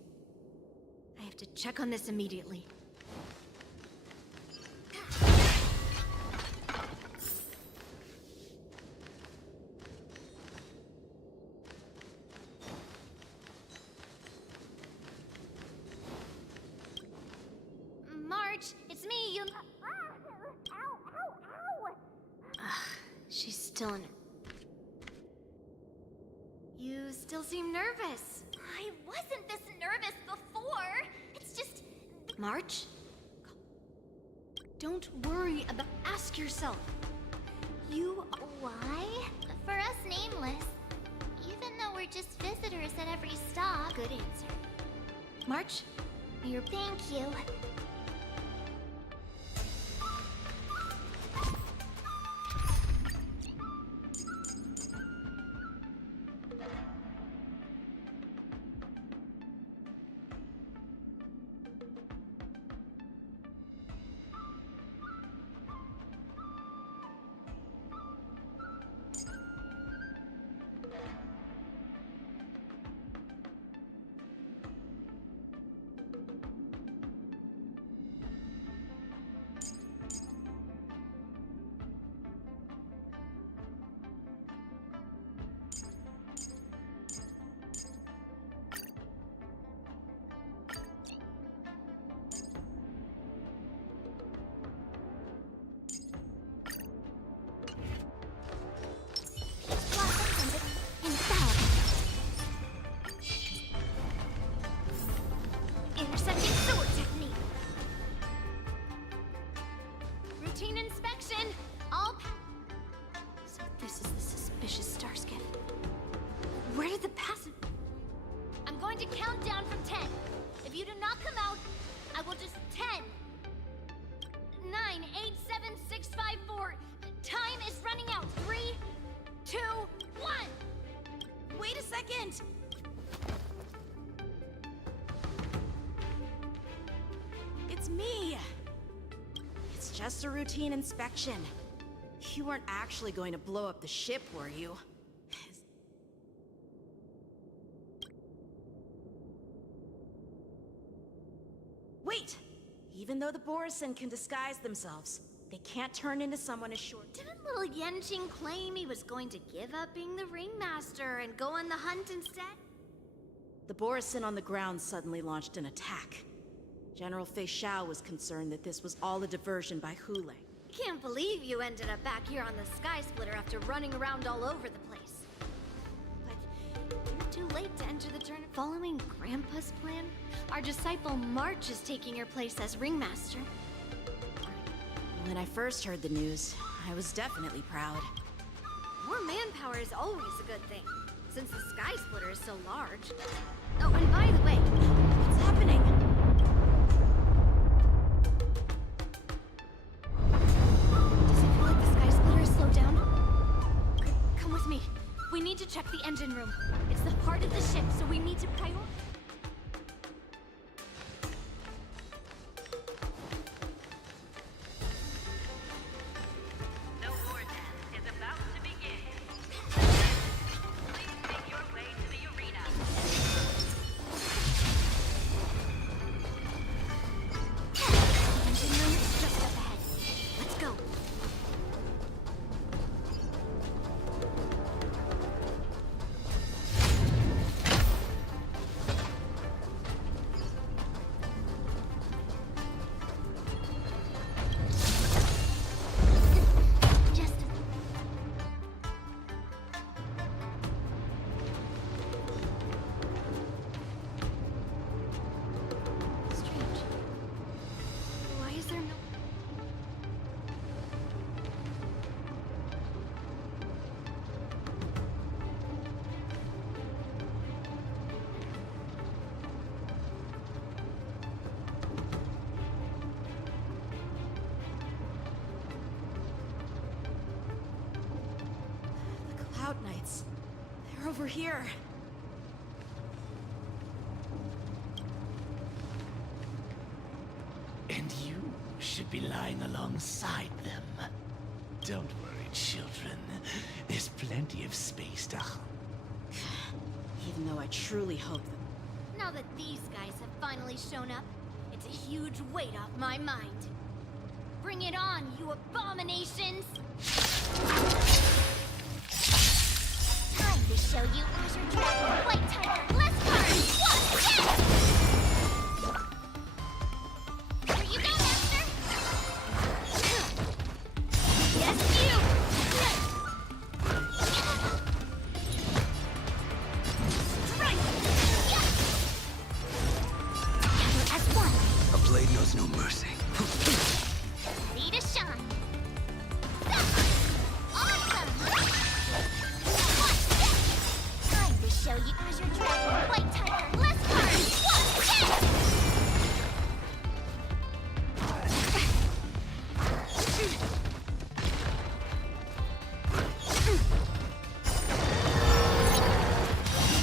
I have to check on this immediately. March, it's me, you... She's still in it. You still seem nervous. I wasn't this nervous before. It's just... March? Don't worry about... Ask yourself. You... Why? For us nameless. Even though we're just visitors at every stop. Good answer. March, you're... Thank you. Intercepting sword technique. Routine inspection. All... So this is the suspicious Starskiff. Where did the passive... I'm going to count down from 10. If you do not come out, I will just 10, 9, 8, 7, 6, 5, 4, wait a second! It's me! It's just a routine inspection. You weren't actually going to blow up the ship, were you? Wait! Even though the Borison can disguise themselves, they can't turn into someone as short. Didn't little Yenching claim he was going to give up being the ringmaster and go on the hunt instead? The Borison on the ground suddenly launched an attack. General Fei Xiao was concerned that this was all a diversion by Hule. Can't believe you ended up back here on the Sky Splitter after running around all over the place. But you're too late to enter the tournament. Following Grandpa's plan, our disciple March is taking your place as ringmaster. When I first heard the news, I was definitely proud. More manpower is always a good thing, since the Sky Splitter is so large. Oh, and by the way, what's happening? Does it feel like the Sky Splitter is slowed down? Come with me. We need to check the engine room. It's the heart of the ship, so we need to prioritize. Cloud Knights. They're over here. And you should be lying alongside them. Don't worry, children. There's plenty of space to hunt. Even though I truly hope that... Now that these guys have finally shown up, it's a huge weight off my mind. Bring it on, you abominations! Time to show you Azure Dragon, White Tiger, Blizzcard! What? Yes! Here you go, Master! Yes, you! Strike! Yes! Together as one! A blade knows no mercy. Ready to shine! Awesome! Time to show you Azure Dragon, White Tiger, Blizzcard! What? Yes!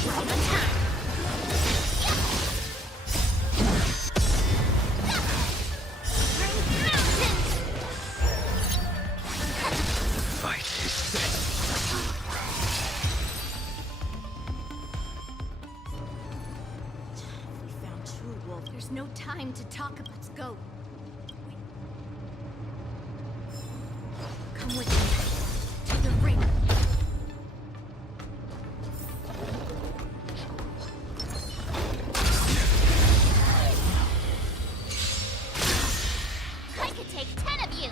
Right on time! Fight is set. We found two wolves. There's no time to talk about. Let's go. Come with me to the ring. I could take 10 of you.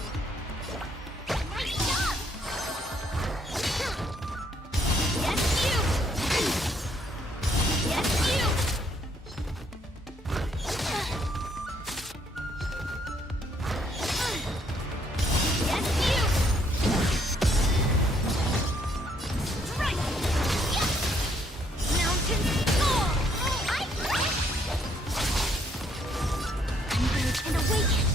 Nice job. Yes, you. Yes, you. Yes, you! Strike! Yes! Mountain soar! Converge and awaken!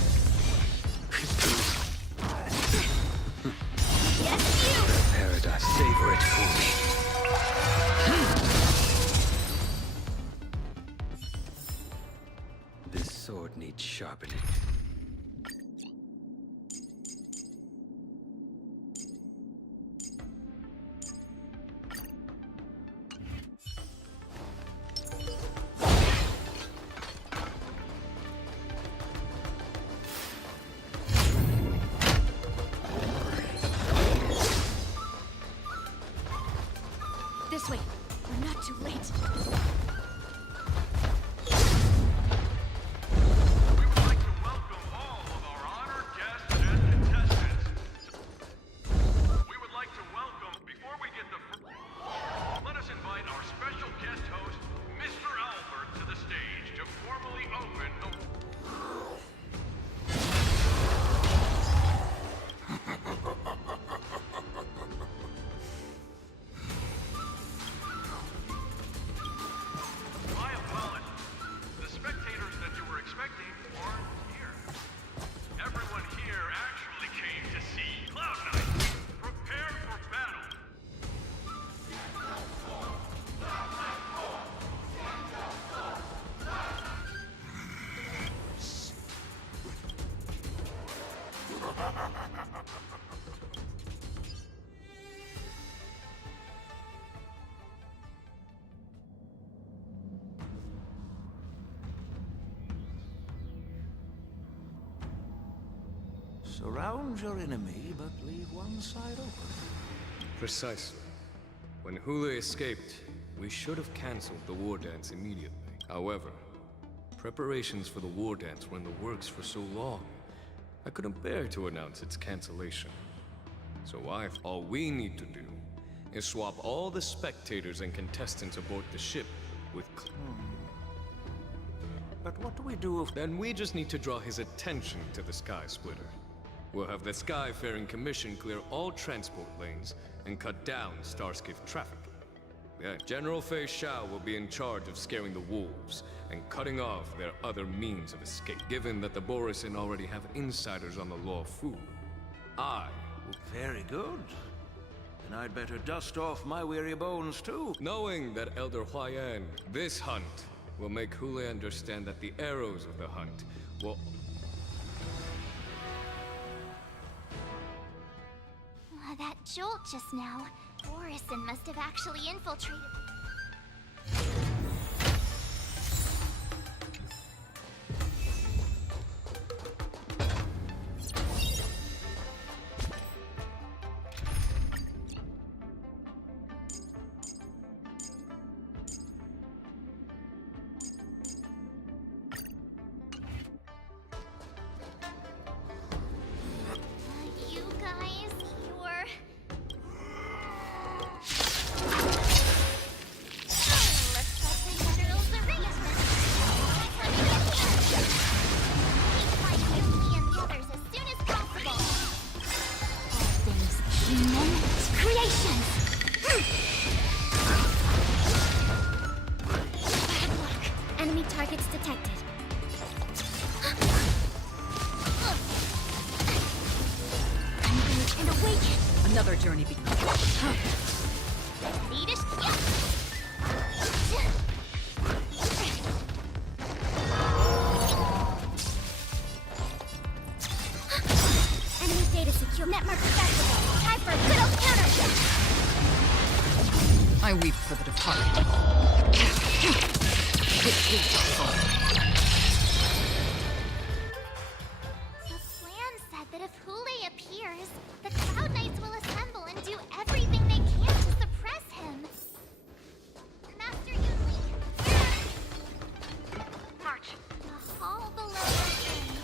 This way. We're not too late. We would like to welcome all of our honored guests and contestants. We would like to welcome, before we get let us invite our special guest host, Mr. Albert, to the stage to formally open the... My apologies. The spectators that you were expecting aren't here. Everyone here actually came to see Cloud Knight. Prepare for battle. Surround your enemy, but leave one side open. Precisely. When Hule escaped, we should have cancelled the war dance immediately. However, preparations for the war dance were in the works for so long, I couldn't bear to announce its cancellation. So all we need to do is swap all the spectators and contestants aboard the ship with But what do we do if... Then we just need to draw his attention to the Sky Splitter. We'll have the Skyfaring Commission clear all transport lanes and cut down Starskiff traffic. Yeah, General Fei Shao will be in charge of scaring the wolves and cutting off their other means of escape. Given that the Borisin already have insiders on the Law Fu, I will... Very good. Then I'd better dust off my weary bones too. Knowing that Elder Huayan, this hunt will make Hule understand that the arrows of the hunt will... That jolt just now. Orison must have actually infiltrated. You guys, you're... Let's hope the general's arrangement. Keep finding me and the others as soon as possible. All things human creations. Bad luck. Enemy targets detected. Engage and awaken. Another journey begins. Enemy data secure. Network accessible. Time for a good old counterattack. I weep for the departed. The plan said that if Hule appears, the Cloud Knights will assemble and do everything they can to suppress him. Master Yunli, March. the hall below is in.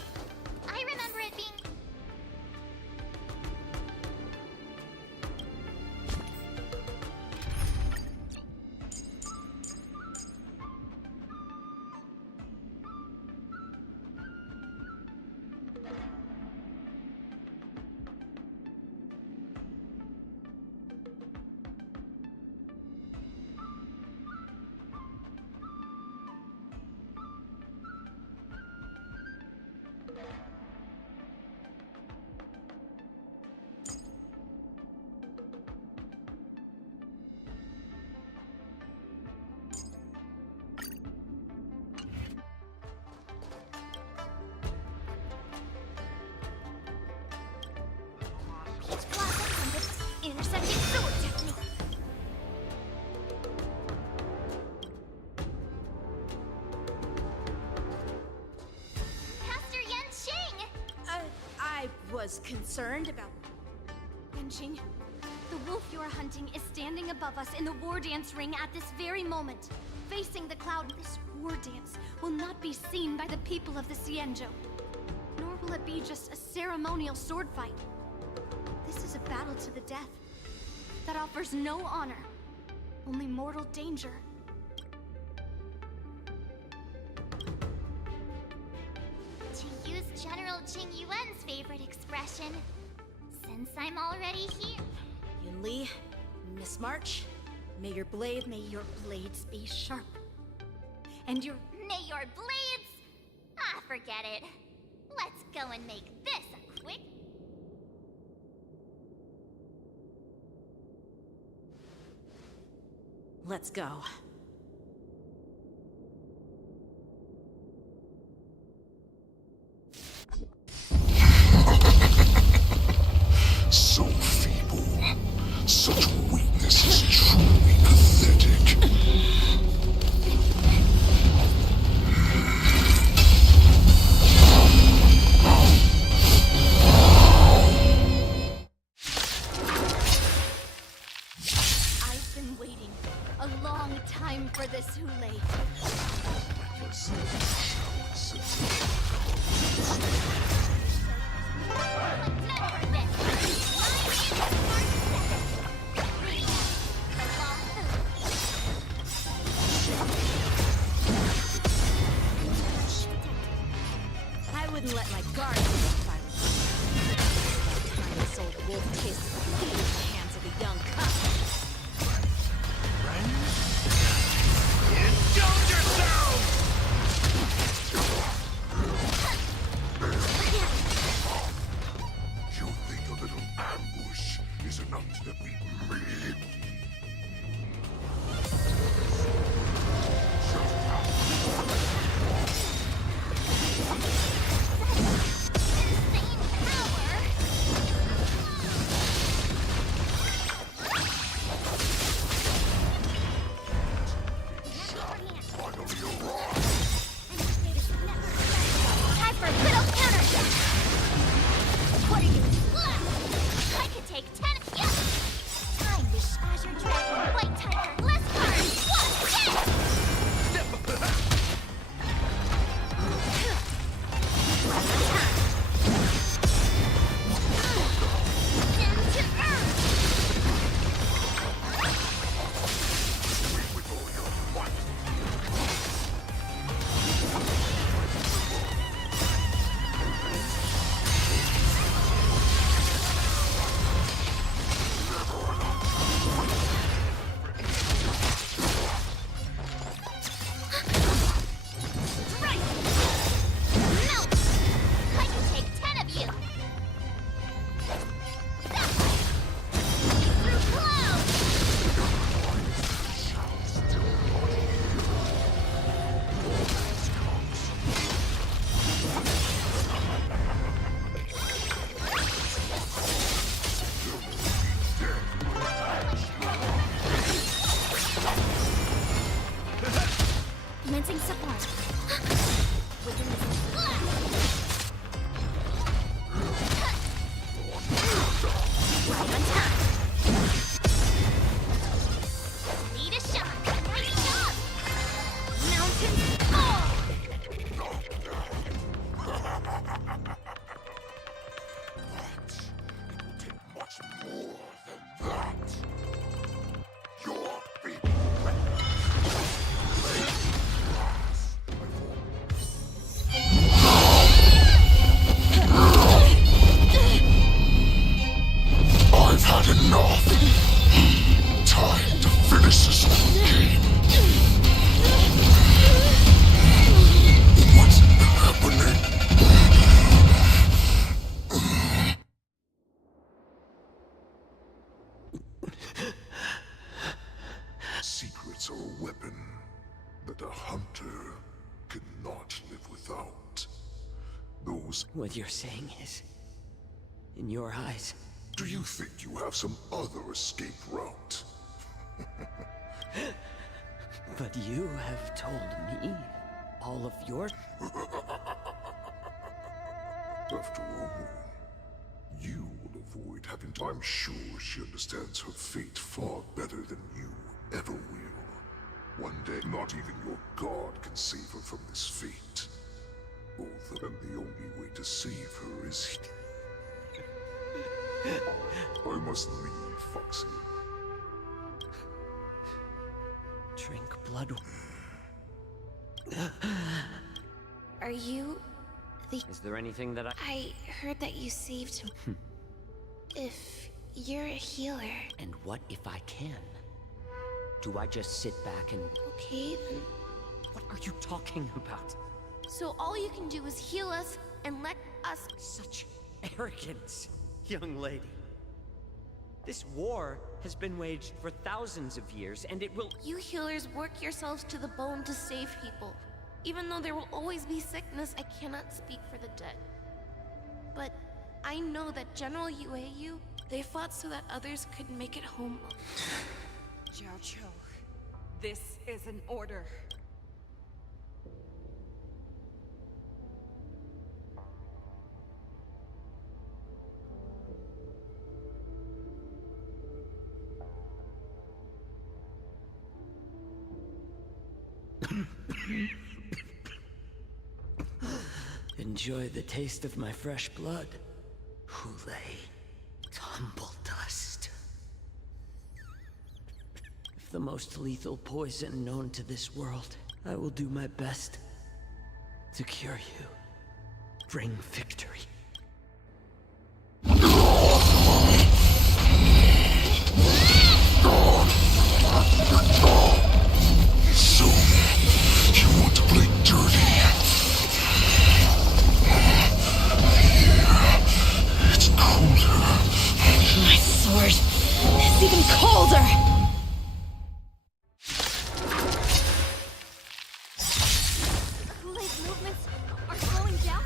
I remember it being... Peach blossoms and the intersecting sword technique. Master Yanqing! I was concerned about... Yanqing, The wolf you are hunting is standing above us in the war dance ring at this very moment. Facing the cloud, this war dance will not be seen by the people of the Cienjo. Nor will it be just a ceremonial sword fight. This is a battle to the death that offers no honor, only mortal danger. To use General Jing Yuan's favorite expression, since I'm already here. Yunli, Miss March, may your blades be sharp. And your... May your blades? Ah, forget it. Let's go and make this a quick... Let's go. So feeble. Such weakness is truly pathetic. I've been waiting a long time for this, Hule. I wouldn't let my guard do if I was you. That time this old wolf tasted defeat in the hands of a young cub. Indulge yourself! You think a little ambush is enough to defeat me? Time for a little counterattack! What are you? I could take 10 of you! Time to Azure Dragon, White Tiger, less cards! Down to earth! Right! Melt! I can take 10 of you! Through clouds! Commencing support. Within this... Right on time! Need a shot! Right up! Mountain fall! Much more than that. Your feet. I've had enough. Time to finish this game. What's happening? Secrets are a weapon that a hunter cannot live without. Those... What you're saying is, in your eyes... Do you think you have some other escape route? But you have told me all of your... After all, you will avoid having having. I'm sure she understands her fate far better than you ever will. One day, not even your god can save her from this fate. Although the only way to save her is... I must leave, Foxy. Drink blood. Are you the... Is there anything that I heard that you saved him. If you're a healer... And what if I can? Do I just sit back and... Okay, then... What are you talking about? So all you can do is heal us and let us... Such arrogance, young lady. This war has been waged for thousands of years, and it will... You healers work yourselves to the bone to save people. Even though there will always be sickness, I cannot speak for the dead. But I know that General Yueyu, they fought so that others could make it home. Jiao Cho, this is an order. Enjoy the taste of my fresh blood, Hule. Tumble dust. If the most lethal poison known to this world, I will do my best to cure you. Bring victory. So, you want to play dirty? It's colder. My sword is even colder! Kool-Aid's movements are slowing down.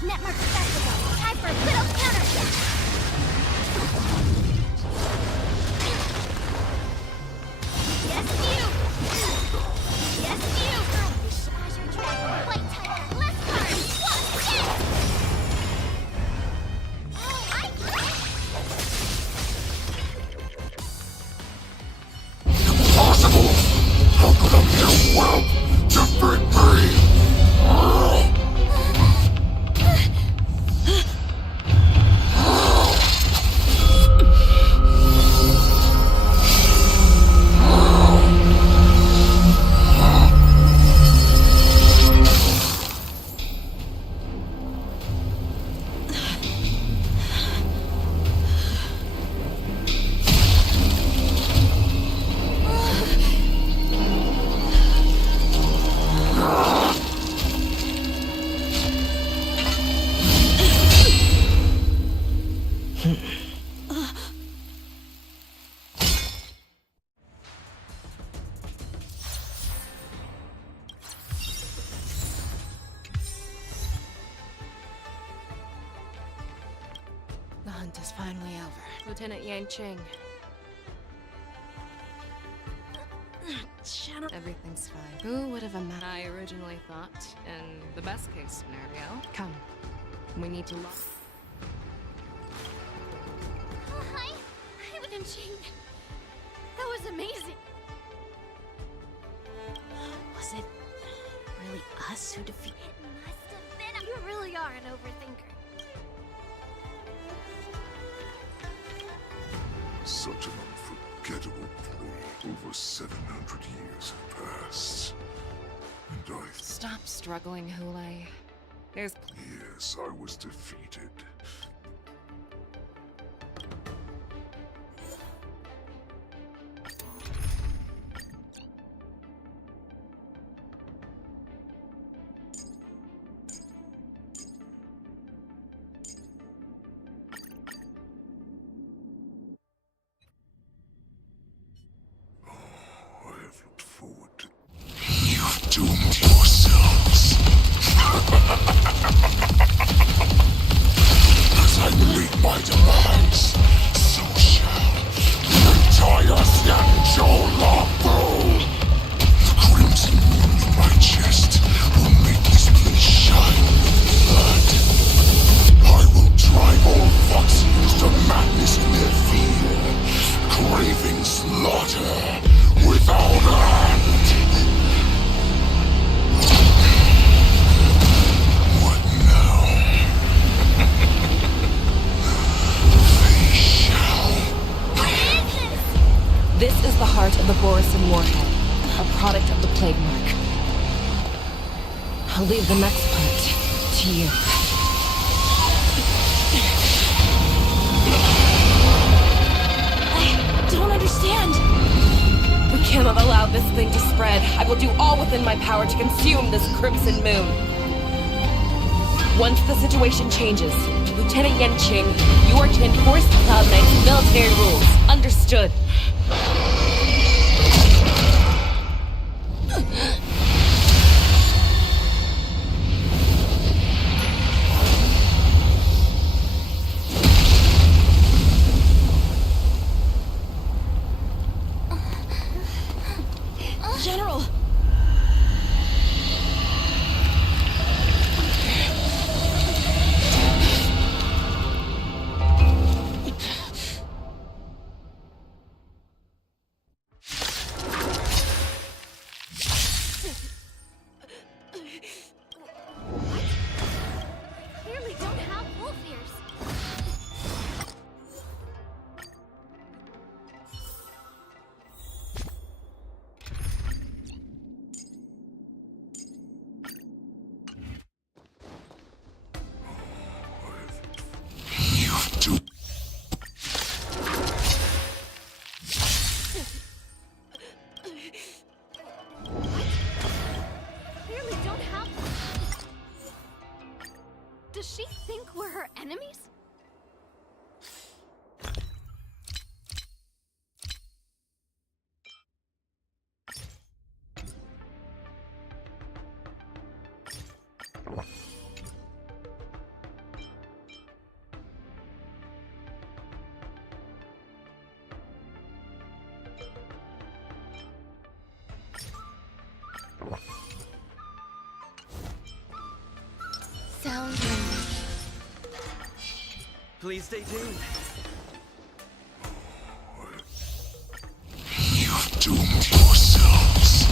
Network festival. Time for a good old counterattack. Yes, you. Yes, you. I wish Azure Dragon, White Tiger, less cards. What? Yes. Impossible! How could a mere whelp defeat me? hunt is finally over. Lieutenant Yanqing. Everything's fine. Who would have imagined? I originally thought, in the best case scenario. Come. We need to lock. Oh, hi. Hi, Yanqing. That was amazing. Was it really us who defeated? It must have been. You really are an overthinker. Such an unforgettable play. Over 700 years have passed. And I... Stop struggling, Hule. There's... Yes, I was defeated. Doomed yourselves. As I meet my demise, so shall the entire Xianzhou fall. The crimson moon in my chest will make this place shine with blood. I will drive all Foxians to madness in their fear, craving slaughter without end. This is the heart of the Borisin warhead, a product of the Plague Mark. I'll leave the next part to you. I don't understand. We cannot allow this thing to spread. I will do all within my power to consume this Crimson Moon. Once the situation changes, Lieutenant Yanqing, you are to enforce the Cloud Knight's military rules. Understood. General! Clearly don't have wolf ears. Clearly don't have. Does she think we're her enemies? Sounds Please stay tuned. You've doomed yourselves.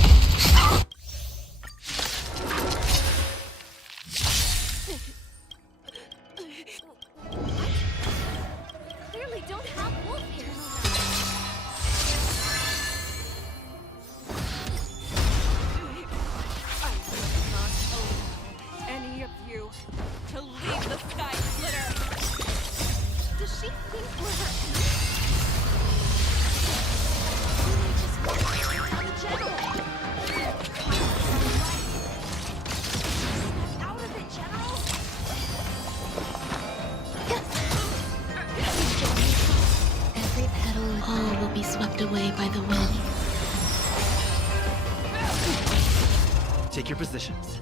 Clearly don't have wolf ears. I will not allow any of you to leave the Sky Splitter! Does she think we're her enemies? We just want to tell the general. Out of it, General! every petal, all will be swept away by the wind. Take your positions.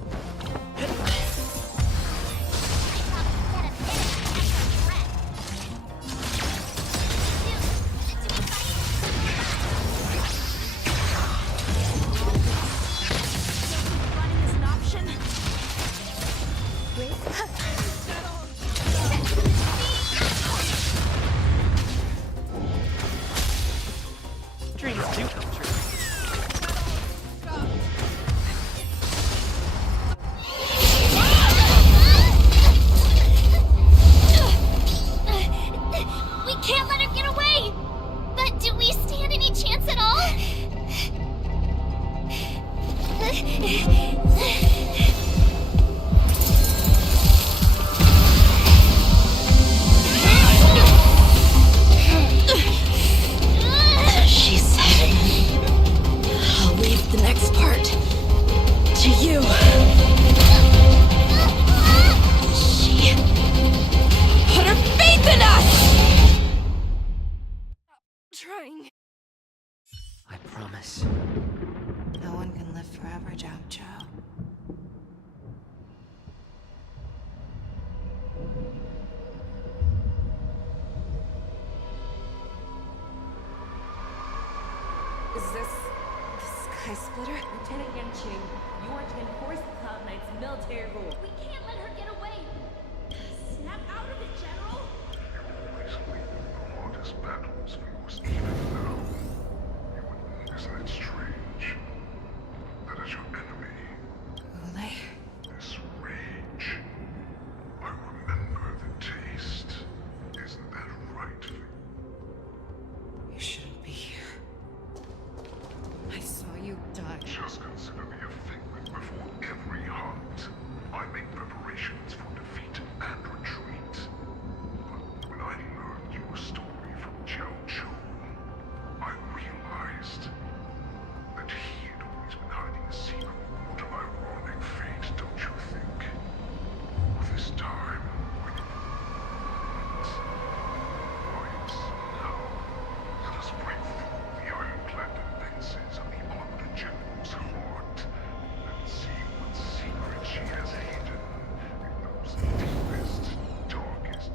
this. No one can live forever, Jiao Zhao. Is this the Sky Splitter? Lieutenant Yanqing, you are to enforce the Cloud Knight's military rule. We can't let her get away! Snap out of it, General! Recently, the hardest battles for most even now. Isn't it strange? That is your enemy. Ule? This rage. I remember the taste. Isn't that right for you? You shouldn't be here. I saw you die. Just consider me a figment before every hunt. I make preparations for defeat and retreat. But when I learned your story from Jiao Zhou, I realized that he had always been hiding a secret. What an ironic fate, don't you think? This time, when it right now, let us break through the ironclad defenses of the Honored General's heart and see what secret she has hidden in those deepest, darkest.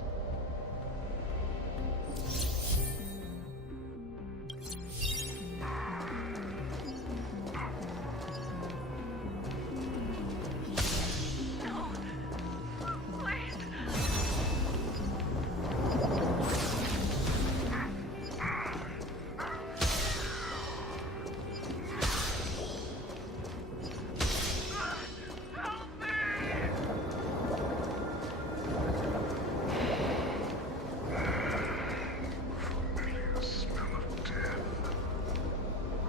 Familiar smell of death.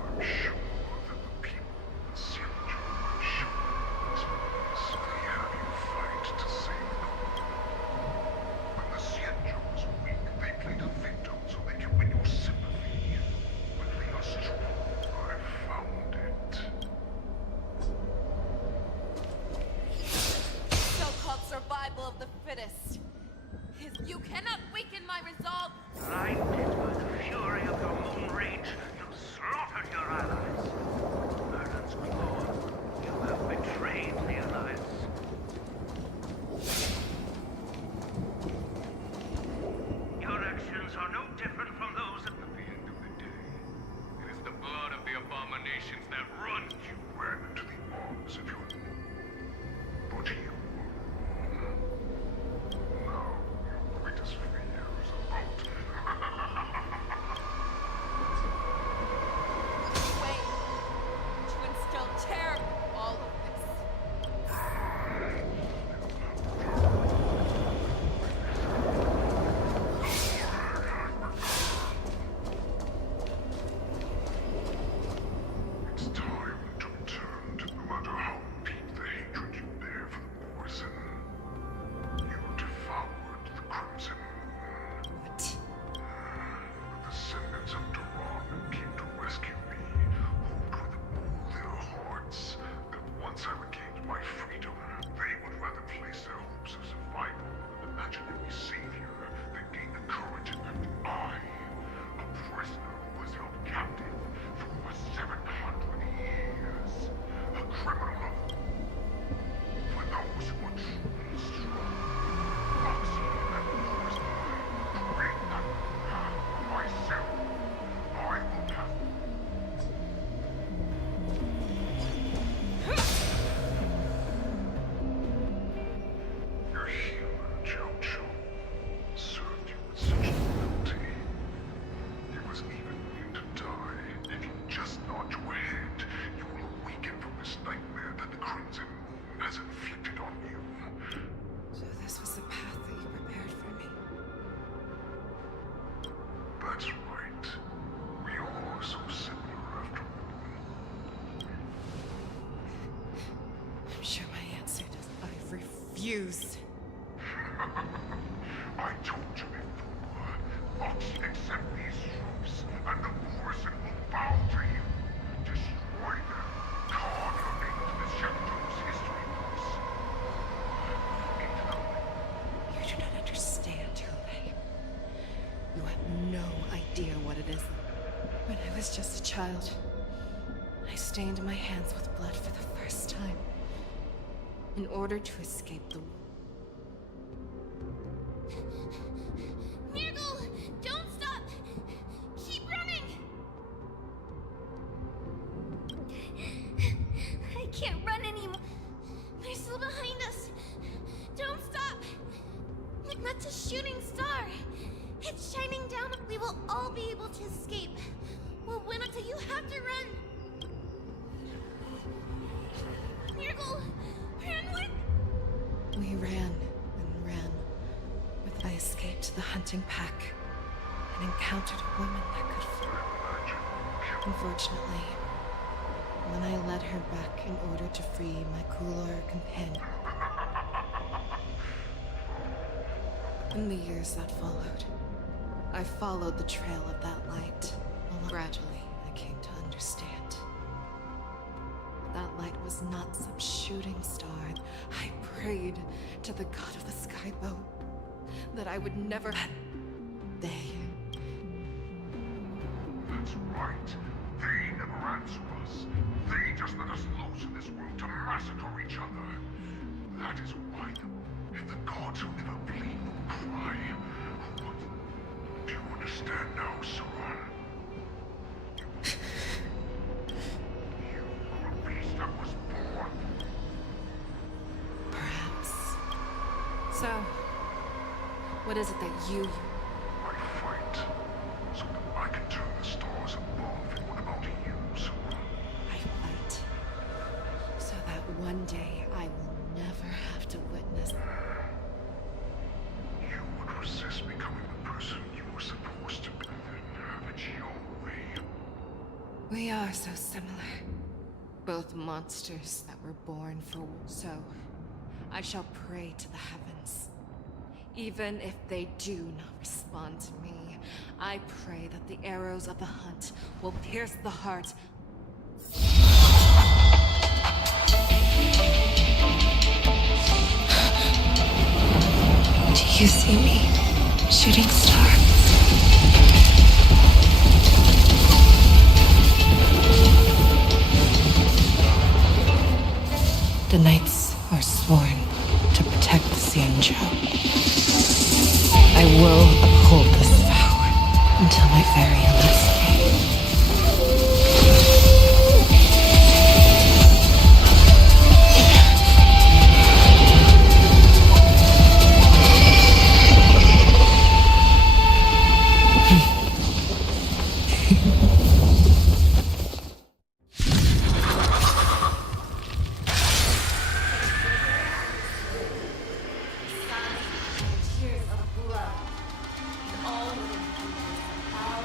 I'm sure that the people of the Xianzhou will show these ones they have you fight to save them. When the Xianzhou was weak, they played a victim so they could win your sympathy. When they are strong, I found it. So-called survival of the fittest. You cannot weaken my resolve. Blinded by the fury of your moon rage, you slaughtered your allies. Merlin's Claw, you have betrayed the Alliance. Your actions are no different from those of At the end of the day, it is the blood of the abominations that runs you. Ran into the arms of your... But you were wrong. Now, your greatest fear is about... Way to instill terror in all of this. It's time to return to no matter how deep the hatred you bear for the poison. You devoured the Crimson Moon. What? The descendants of Duran came to rescue me, hoped with all their hearts that once I regained my freedom, they would rather place their hopes of survival on an imaginary savior than gain the courage and I, a prisoner who was held captive for over 700 years, a criminal of... For those who are truly strong, Foxy and Force create that path for myself. I will have... Your healer, Jiao Zhou, served you with such loyalty. He was even willing to die. If you just nod your head, you will awaken from this nightmare that the Crimson Moon has inflicted on you. So this was the path that you prepared for me. That's right. We are so similar after all. I'm sure my answer does. I refuse. I told you before. Foxy, accept these troops, and the Morrison will bow to you. Destroy them. Carve them into the Xianzhou's history books. Into the... You do not understand, Ule. You have no idea what it is. When I was just a child, stained my hands with blood for the first time in order to escape the Mirgle, don't stop! Keep running! I can't run anymore. They're still behind us. Don't stop! That's a shooting star. It's shining down. We will all be able to escape. We'll win until you have to run. Mirgle, run with... We ran and ran. But I escaped the hunting pack and encountered a woman that could fly. Unfortunately, when I led her back in order to free my Kulor companion. In the years that followed, I followed the trail of that light. Gradually, I came to understand. That light was not some shooting star. I prayed to the god of the skyboat that I would never... They... That's right. They never answer us. They just let us loose in this world to massacre each other. That is why the gods will never bleed nor cry. Do you understand now, Sora? You are a beast that was born. Perhaps. So, what is it that you... I fight so that I can turn the stars above. And what about you, Sora? I fight so that one day I will never have to witness... You would resist becoming the person you were supposed to be, then have it your way. We are so similar. Both monsters that were born for... So, I shall pray to the heavens. Even if they do not respond to me, I pray that the arrows of the hunt will pierce the heart. Do you see me, shooting star? The knights are sworn to protect the Xianzhou. I will uphold this vow until my very last day. Tears of blood. All living creatures bow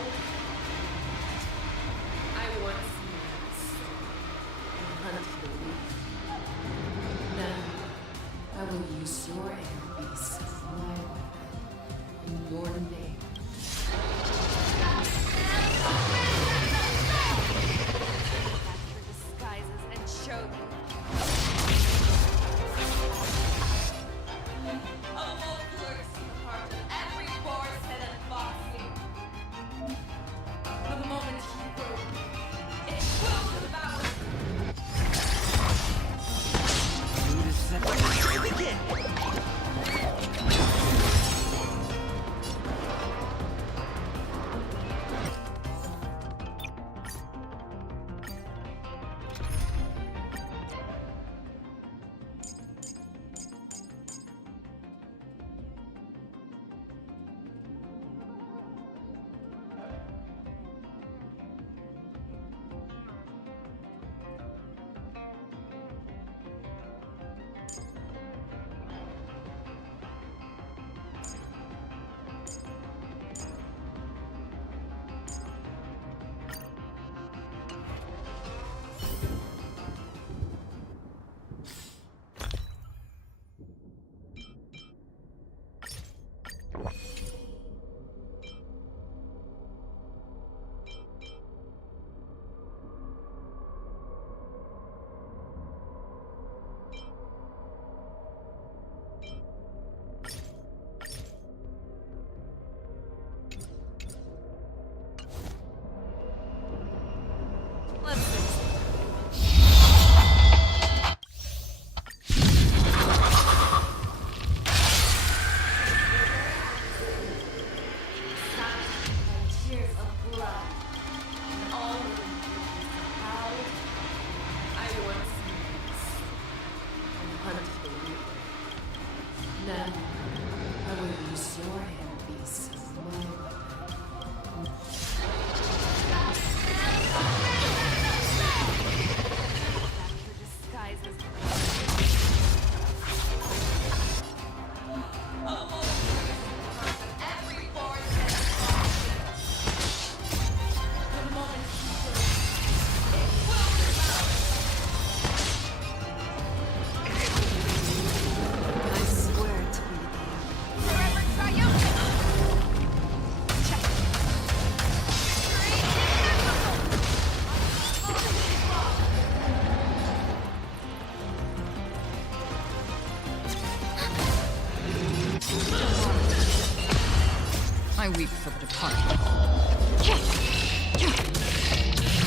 I weep for the departed.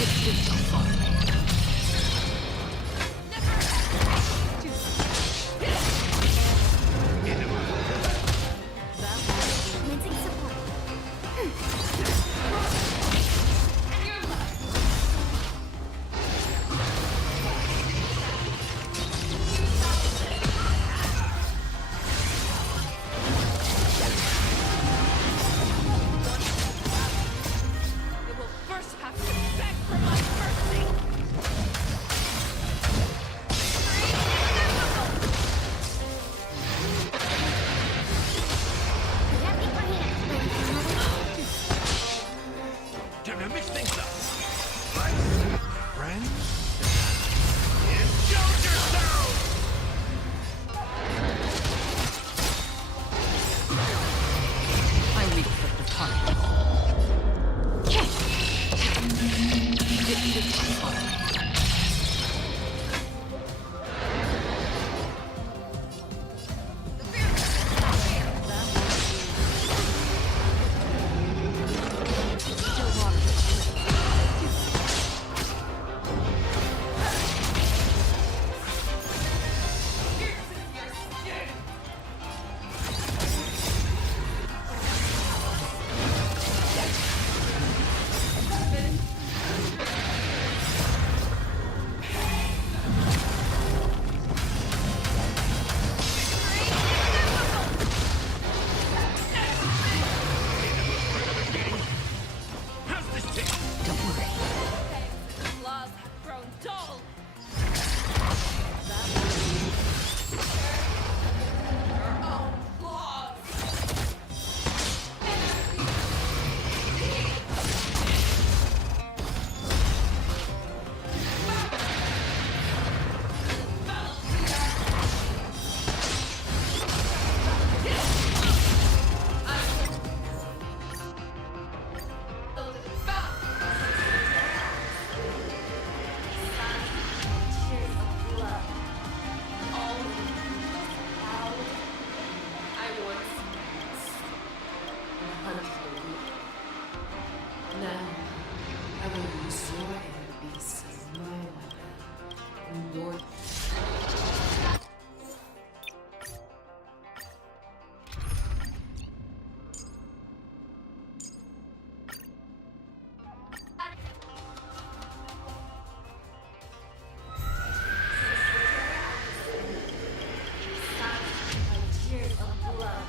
It did so far. Commencing support. It will first have to beg for my mercy! Gonna mix things up. Friends? Indulge yourself! I weep for the departed. It did so far. How's this take? Don't worry. Laws have grown dull! Your own laws! Now, I will use your enemies as my weapon. And your Tears of blood.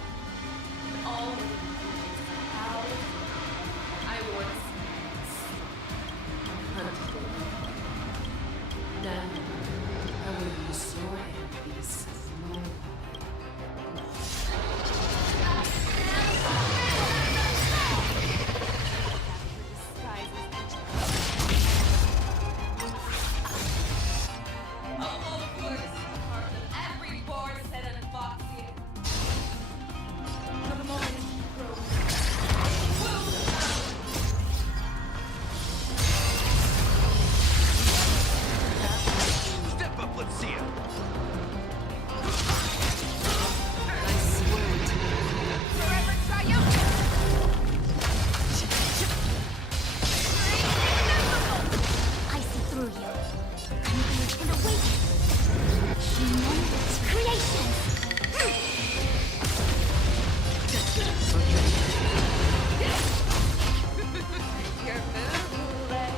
All how I once hunted. now, I will use your enemies as my weapon. Every boar's head and Foxian. For the moment, Step up, let's see it. I swear to forever triumphant! I see through you. Conquer and awaken. Humongous creation. Your move, Lay.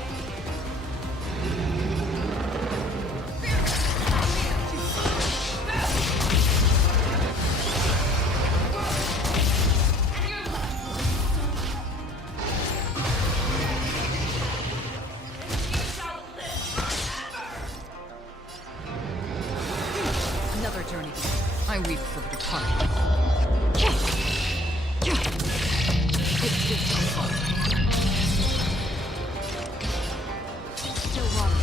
Another journey. I weep for the departed. It did so far. Still water.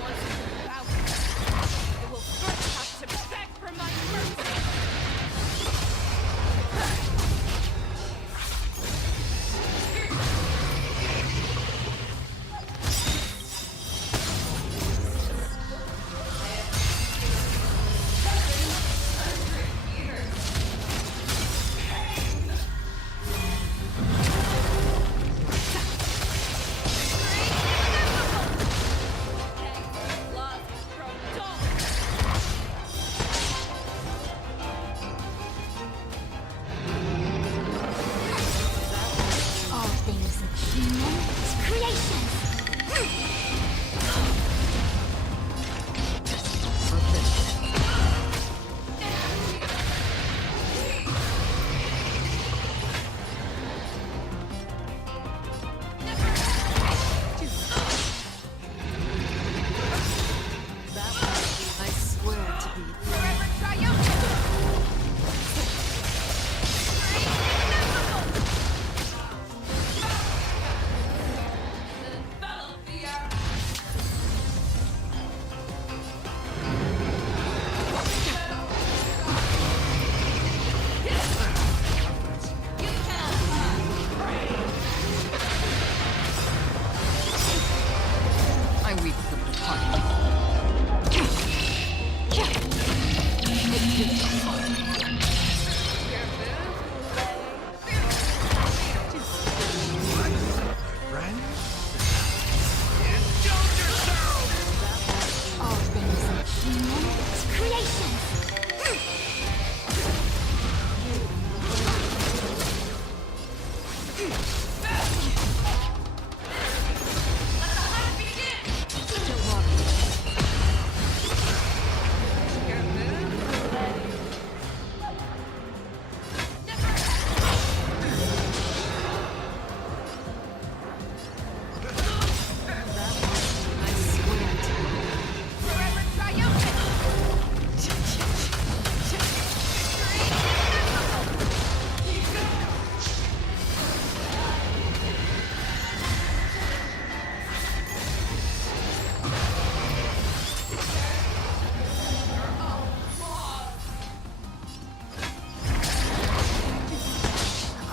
Once you're out, it will first have to beg for my mercy!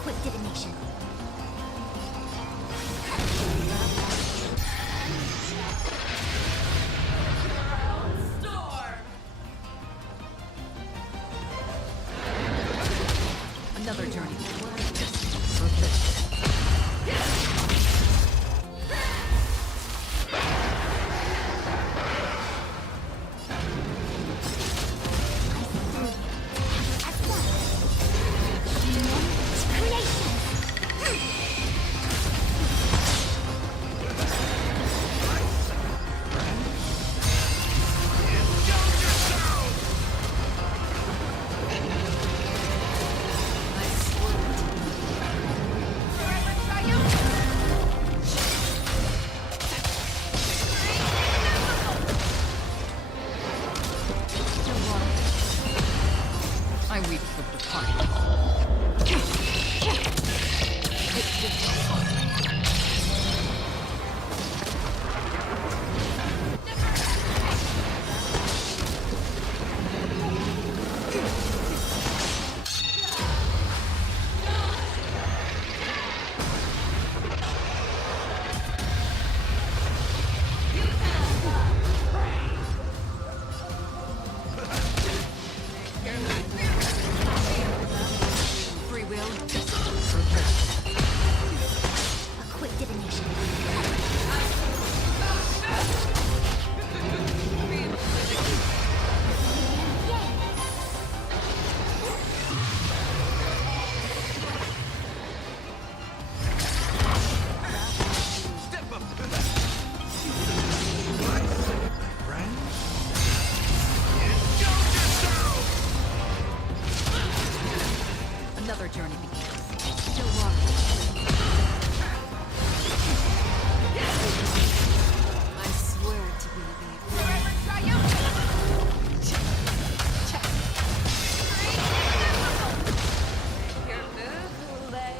Quick divination. Another journey. I weep for the departed. Free will. A quick divination. Another journey begins. Still water. I swear to be the Forever triumphant! Your move, Lay.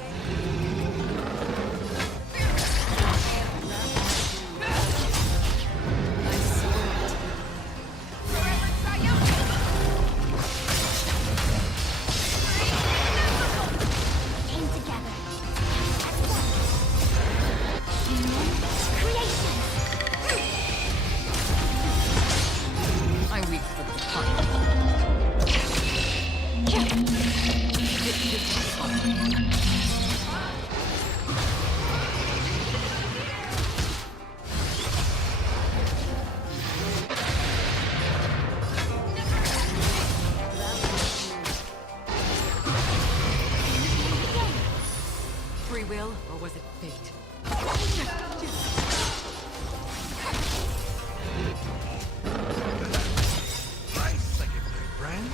Forever triumphant! Came together. As one. Creation. I weep for the departed. Free will, or was it fate? Nice, I get my friend.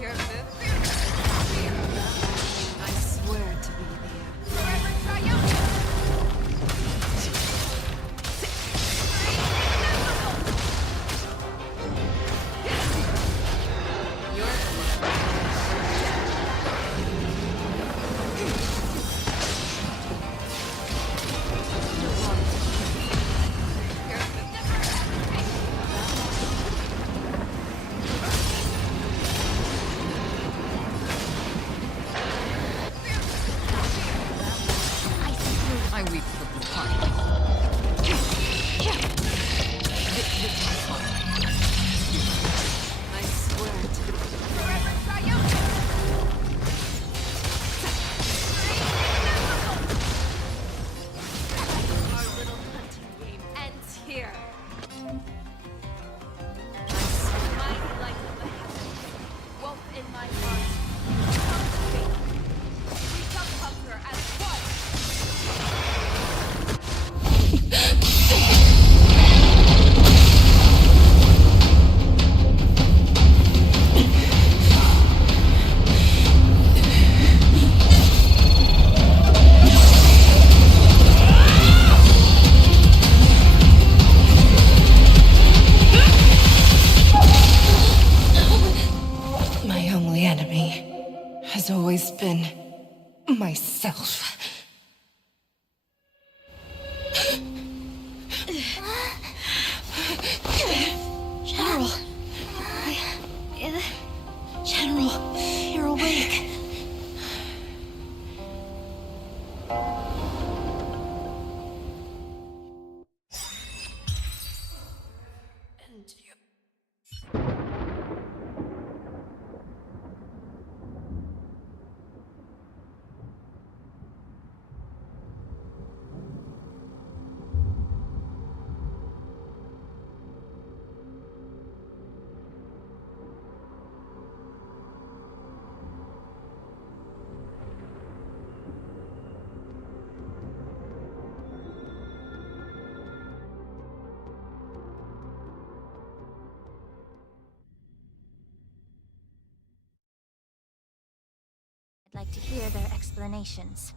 Your move. I swear to be the Forever triumphant! You're the one. always been myself. General. General, you're awake. I'd like to hear their explanations.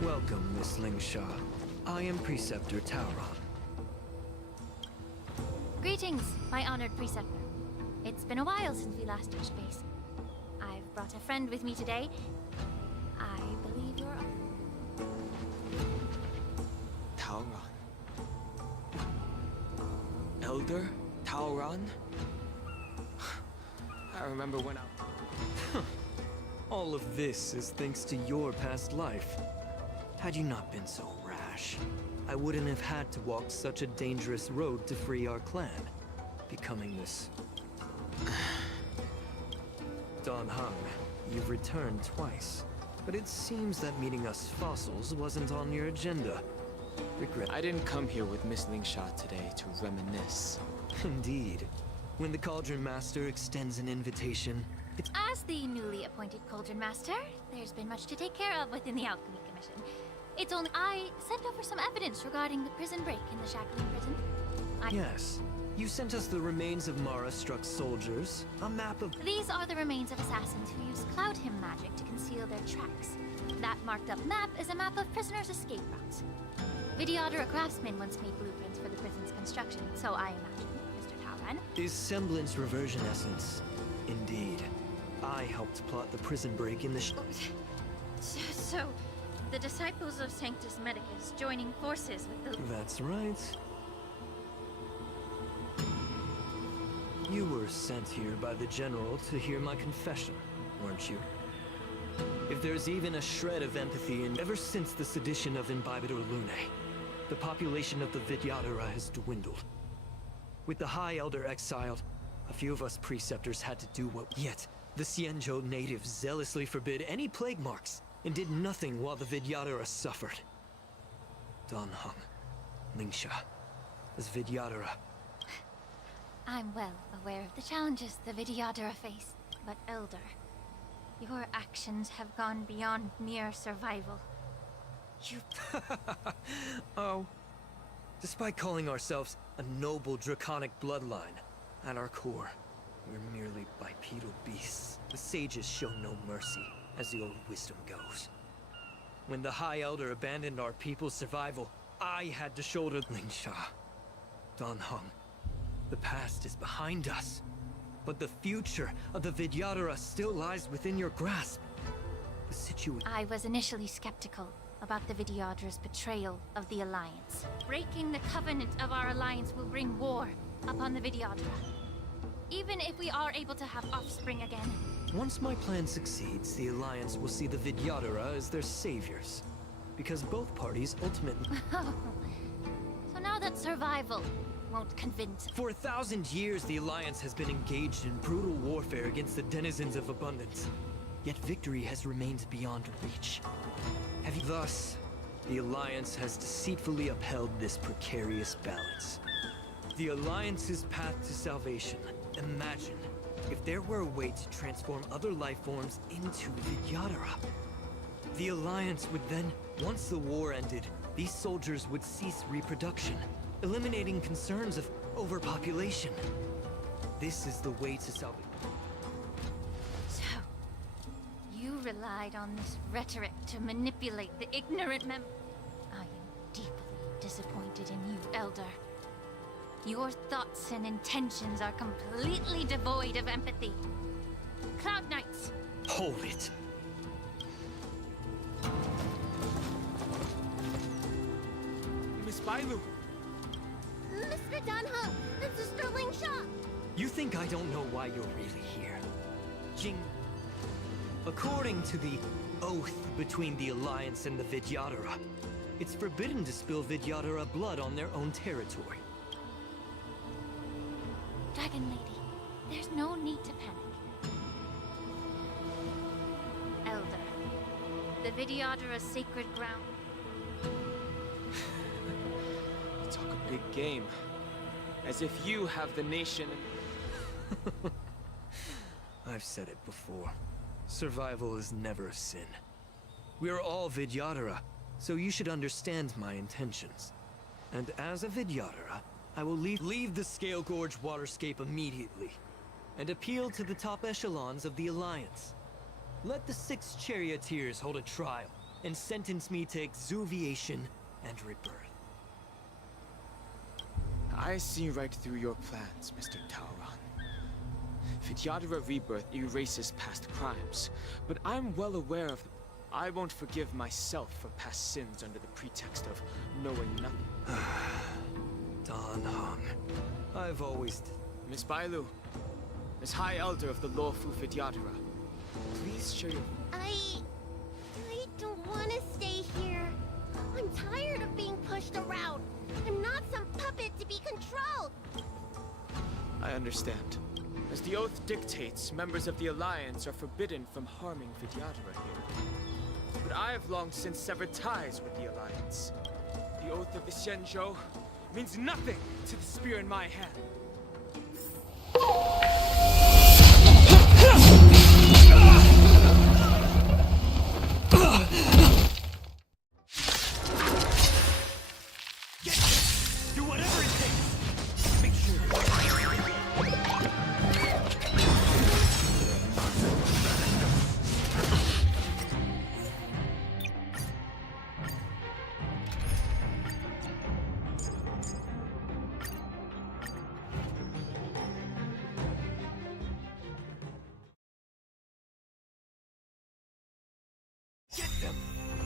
Welcome, Miss Lingsha. I am Preceptor Tauron. Greetings, my honored preceptor. It's been a while since we last touched base. I've brought a friend with me today. I believe you're... Tauron. Elder Tauron? I remember when I... All of this is thanks to your past life. Had you not been so rash, I wouldn't have had to walk such a dangerous road to free our clan, becoming this... Don Hung, you've returned twice, but it seems that meeting us fossils wasn't on your agenda. Regret. I didn't come here with Miss Lingsha today to reminisce. Indeed. When the Cauldron Master extends an invitation, it's... As the newly appointed Cauldron Master, there's been much to take care of within the Alchemy Commission. It's only... I sent over some evidence regarding the prison break in the Shackling prison. Yes. You sent us the remains of Mara-struck soldiers, a map of... These are the remains of assassins who use Cloud Hymn magic to conceal their tracks. That marked-up map is a map of prisoners' escape routes. Vidyadhara craftsmen once made blueprints for the prison's construction, so I imagine, Mr. Tauron. Is semblance reversion essence. Indeed. I helped plot the prison break in the So, the disciples of Sanctus Medicus joining forces with the... That's right. You were sent here by the General to hear my confession, weren't you? If there's even a shred of empathy in... Ever since the sedition of Imbibitor Lunae, the population of the Vidyadhara has dwindled. With the High Elder exiled, a few of us preceptors had to do what... Yet, the Xianzhou natives zealously forbid any plague marks, and did nothing while the Vidyadhara suffered. Don Hung, Lingsha, as Vidyadhara... I'm well aware of the challenges the Vidyadhara face, but Elder, your actions have gone beyond mere survival. You... Oh. Despite calling ourselves a noble draconic bloodline, at our core, we're merely bipedal beasts. The sages show no mercy, as the old wisdom goes. When the High Elder abandoned our people's survival, I had to shoulder Lingsha. Don Hung, the past is behind us, but the future of the Vidyadhara still lies within your grasp. The situation... I was initially skeptical about the Vidyadhara's betrayal of the Alliance. Breaking the covenant of our alliance will bring war upon the Vidyadhara. Even if we are able to have offspring again. Once my plan succeeds, the Alliance will see the Vidyadhara as their saviors. Because both parties ultimately... So now that survival won't convince... For 1,000 years, the Alliance has been engaged in brutal warfare against the denizens of abundance. Yet victory has remained beyond reach. Thus, the Alliance has deceitfully upheld this precarious balance. The Alliance's path to salvation. Imagine if there were a way to transform other life forms into Vidyadhara. The Alliance would then, once the war ended, these soldiers would cease reproduction, eliminating concerns of overpopulation. This is the way to salvation. So, you relied on this rhetoric to manipulate the ignorant I am disappointed in you, Elder. Your thoughts and intentions are completely devoid of empathy. Cloud Knights! Hold it. Miss Bailu! Mr. Danheng, it's a sterling shot! You think I don't know why you're really here? Jing... According to the oath between the Alliance and the Vidyadhara, it's forbidden to spill Vidyadhara blood on their own territory. Dragon Lady, there's no need to panic. Elder, the Vidyadhara's sacred ground. You talk a big game. As if you have the nation. I've said it before. Survival is never a sin. We're all Vidyadhara, so you should understand my intentions. And as a Vidyadhara, I will leave the Scale Gorge waterscape immediately, and appeal to the top echelons of the Alliance. Let the 6 charioteers hold a trial, and sentence me to exuviation and rebirth. I see right through your plans, Mr. Tauron. Vidyadhara rebirth erases past crimes, but I'm well aware of... I won't forgive myself for past sins under the pretext of knowing nothing. Danheng, I've always... Miss Bailu, as High Elder of the Lawfu Vidyadhara, please share your... I don't want to stay here. I'm tired of being pushed around. I'm not some puppet to be controlled. I understand. As the oath dictates, members of the Alliance are forbidden from harming Vidyadhara here. But I have long since severed ties with the Alliance. The oath of the Xianzhou means nothing to the spear in my hand. Do whatever it takes! Make sure... Get them!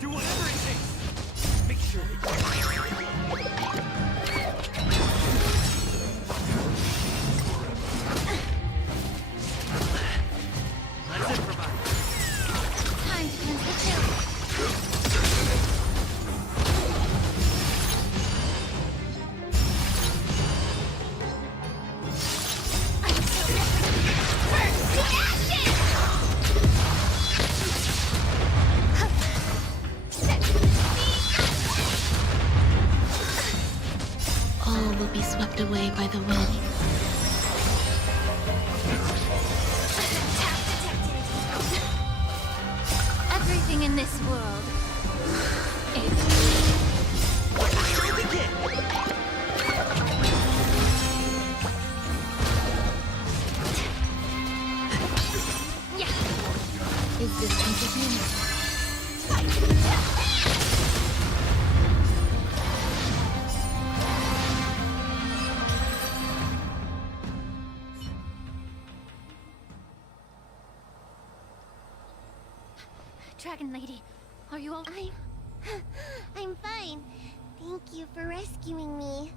Do whatever it takes! Make sure... Let's improvise. Time to cleanse the field. All will be swept away by the wind. Everything in this world is... Yeah. Is this entertainment? Dragon Lady, are you all... I'm fine. Thank you for rescuing me.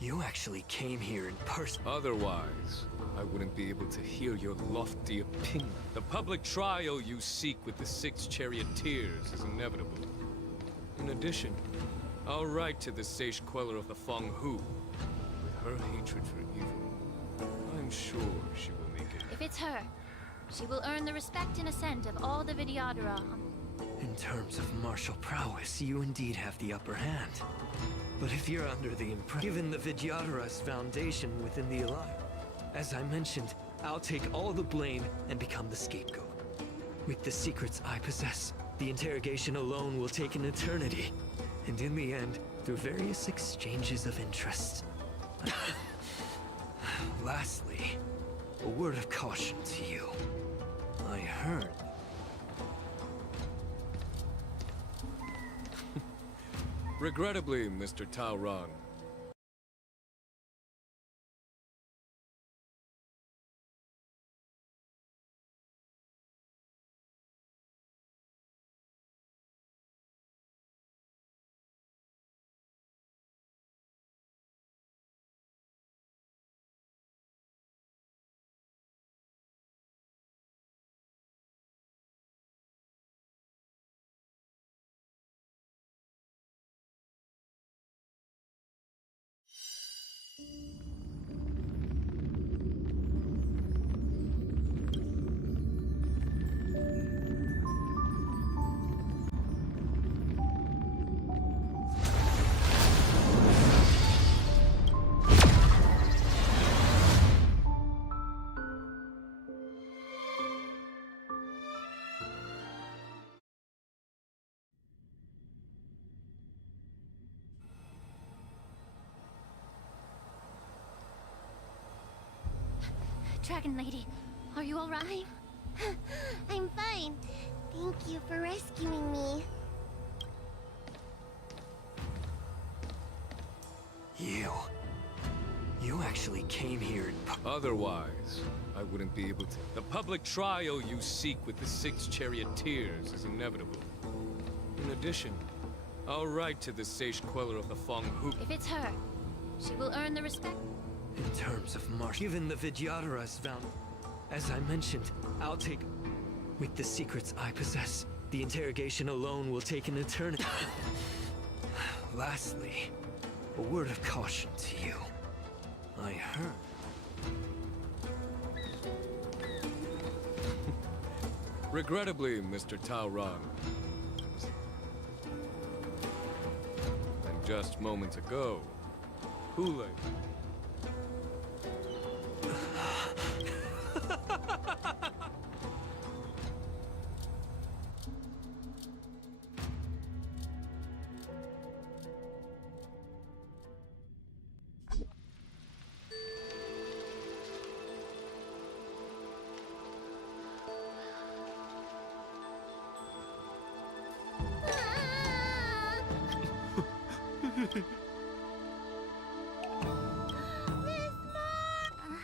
You actually came here in person. Otherwise, I wouldn't be able to hear your lofty opinion. The public trial you seek with the 6 charioteers is inevitable. In addition, I'll write to the Sage Queller of the Feng Hu. With her hatred for evil, I'm sure she will make it. If it's her, she will earn the respect and assent of all the Vidyadhara. In terms of martial prowess, you indeed have the upper hand. But if you're under the impression, given the Vidyadhara's foundation within the Alliance, as I mentioned, I'll take all the blame and become the scapegoat. With the secrets I possess, the interrogation alone will take an eternity. And in the end, through various exchanges of interest. Lastly, a word of caution to you. I heard Regrettably, Mr. Taoran, Dragon Lady, are you alright? I'm fine. Thank you for rescuing me. You actually came here. Otherwise, I wouldn't be able to. The public trial you seek with the 6 charioteers is inevitable. In addition, I'll write to the Sage Queller of the Fong Hu. If it's her, she will earn the respect. In terms of march, given the Vidyadhara's vow, as I mentioned, I'll take. With the secrets I possess, the interrogation alone will take an eternity. Lastly, a word of caution to you. I heard. Regrettably, Mr. Taoran. And just moments ago, Hule.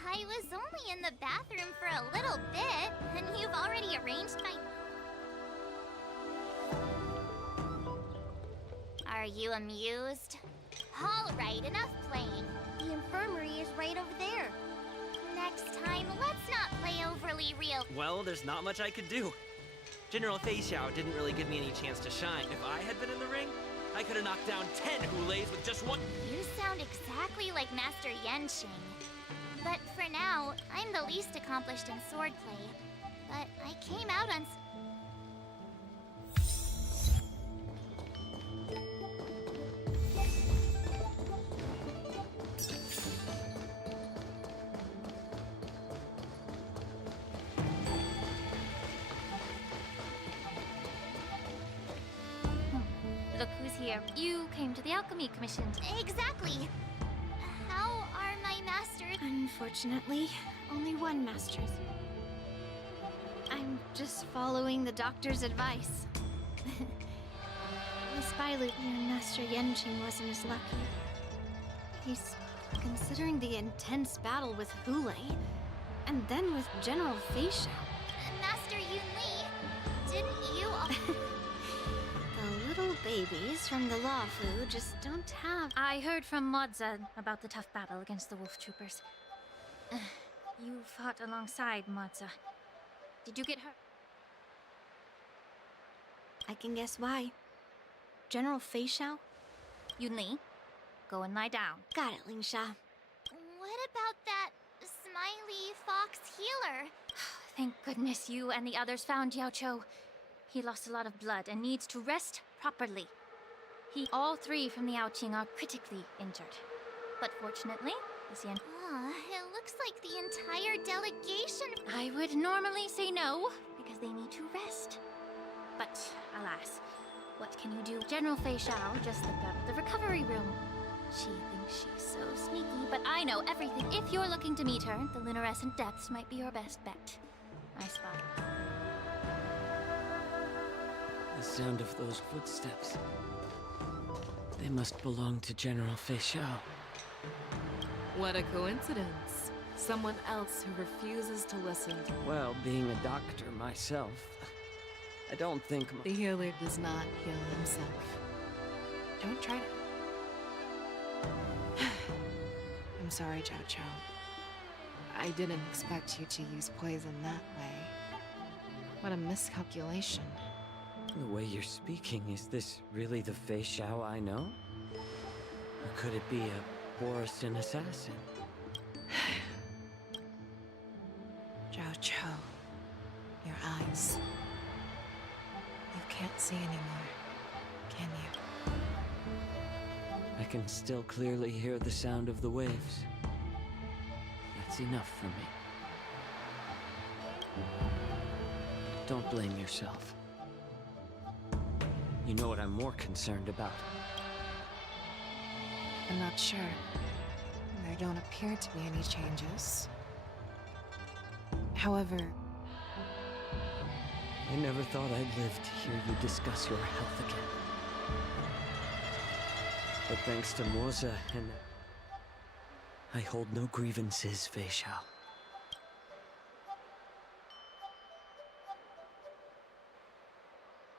I was only in the bathroom for a little bit, and you've already arranged my... Are you amused? All right, enough playing. The infirmary is right over there. Next time, let's not play overly real. Well, there's not much I could do. General Fei Xiao didn't really give me any chance to shine. If I had been in the ring, I could have knocked down 10 Hulays with just one. You sound exactly like Master Yenqing. But for now, I'm the least accomplished in swordplay. But I came out on... Look who's here. You came to the Alchemy Commission. Exactly! How are my masters? Unfortunately, only one master's. I'm just following the doctor's advice. Miss Bailu, your master Yenqing wasn't as lucky. He's considering the intense battle with Hule, and then with General Fei Xiao. Master Yunli, didn't you... The little babies from the Law Fu just don't have... I heard from Modza about the tough battle against the Wolf Troopers. You fought alongside Modza. Did you get hurt? I can guess why. General Fei Xiao? Yunli, go and lie down. Got it, Lingsha. What about that smiley fox healer? Thank goodness you and the others found Yao Cho. He lost a lot of blood and needs to rest properly. All 3 from the Yaoqing are critically injured. But fortunately, the Xian... It looks like the entire delegation... I would normally say no, because they need to rest. But, alas, what can you do? General Fei Xiao just slipped out of the recovery room. She thinks she's so sneaky, but I know everything. If you're looking to meet her, the luminescent depths might be your best bet. I spy. The sound of those footsteps. They must belong to General Fei Xiao. What a coincidence. Someone else who refuses to listen. Well, being a doctor myself, I don't think The healer does not heal himself. Don't try to. I'm sorry, Chow Chow. I didn't expect you to use poison that way. What a miscalculation. The way you're speaking, is this really the Fei Xiao I know? Or could it be a Borisin assassin? Chow Chow, your eyes. You can't see anymore, can you? I can still clearly hear the sound of the waves. That's enough for me. Don't blame yourself. You know what I'm more concerned about? I'm not sure. There don't appear to be any changes. However, I never thought I'd live to hear you discuss your health again. But thanks to Morza and... I hold no grievances, Fei Xiao.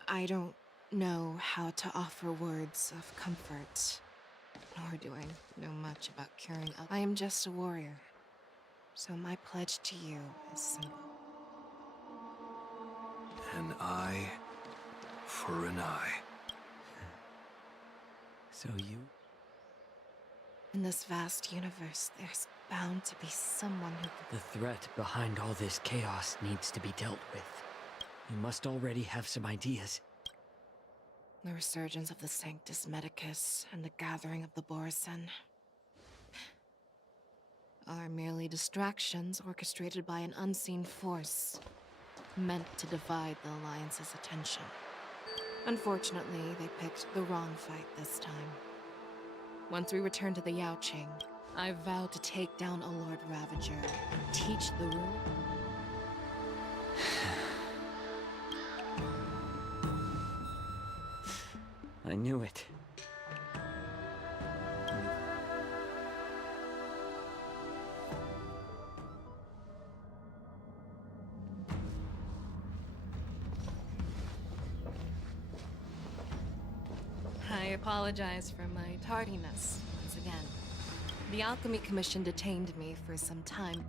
I don't know how to offer words of comfort, nor do I know much about curing others. I am just a warrior, so my pledge to you is simple. An eye for an eye. So you... In this vast universe, there's bound to be someone who... The threat behind all this chaos needs to be dealt with. You must already have some ideas. The resurgence of the Sanctus Medicus and the gathering of the Borisin are merely distractions orchestrated by an unseen force, meant to divide the Alliance's attention. Unfortunately, they picked the wrong fight this time. Once we return to the Yaoqing, I vow to take down a Lord Ravager and teach the rule. I knew it. I apologize for my tardiness once again. The Alchemy Commission detained me for some time.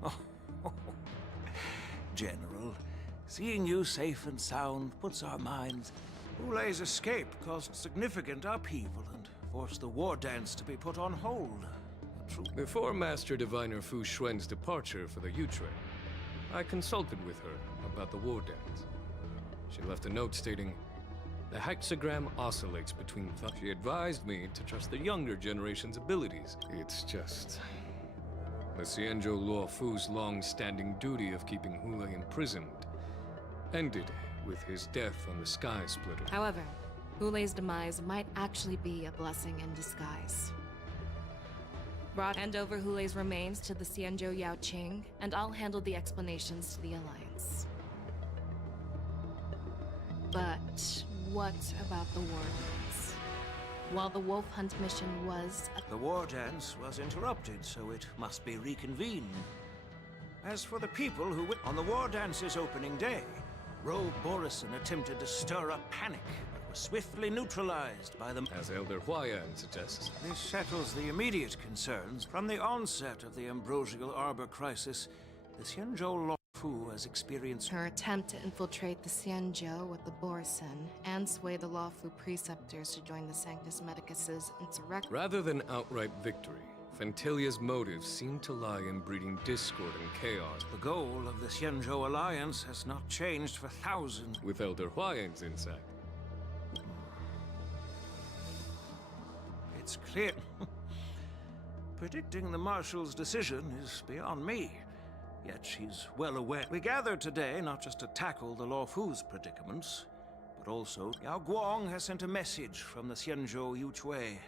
General, seeing you safe and sound puts our minds... Wulei's escape caused significant upheaval and forced the war dance to be put on hold. Before Master Diviner Fu Xuan's departure for the Yutre, I consulted with her about the war dance. She left a note stating, "The hexagram oscillates between thought." She advised me to trust the younger generation's abilities. It's just... the Xianzhou Luo Fu's long-standing duty of keeping Hulei imprisoned ended with his death on the Sky Splitter. However, Wulei's demise might actually be a blessing in disguise. Hand over Wulei's remains to the Xianzhou Yaoqing, and I'll handle the explanations to the Alliance. But what about the war dance? While the wolf hunt mission was... The war dance was interrupted, so it must be reconvened. As for the people who... On the war dance's opening day, Rogue Borisin attempted to stir up panic, but was swiftly neutralized by them. As Elder Huayan suggests. This settles the immediate concerns. From the onset of the Ambrosial Arbor crisis, the Xianzhou Luo Fu has experienced... Her attempt to infiltrate the Xianzhou with the Borisin and sway the Luo Fu preceptors to join the Sanctus Medicus's insurrection. Rather than outright victory, Fentilia's motives seem to lie in breeding discord and chaos. The goal of the Xianzhou Alliance has not changed for thousands. With Elder Huayan's insight. It's clear. Predicting the Marshal's decision is beyond me. Yet she's well aware. We gathered today not just to tackle the Luo Fu's predicaments, but also Yao Guang has sent a message from the Xianzhou Yuchui,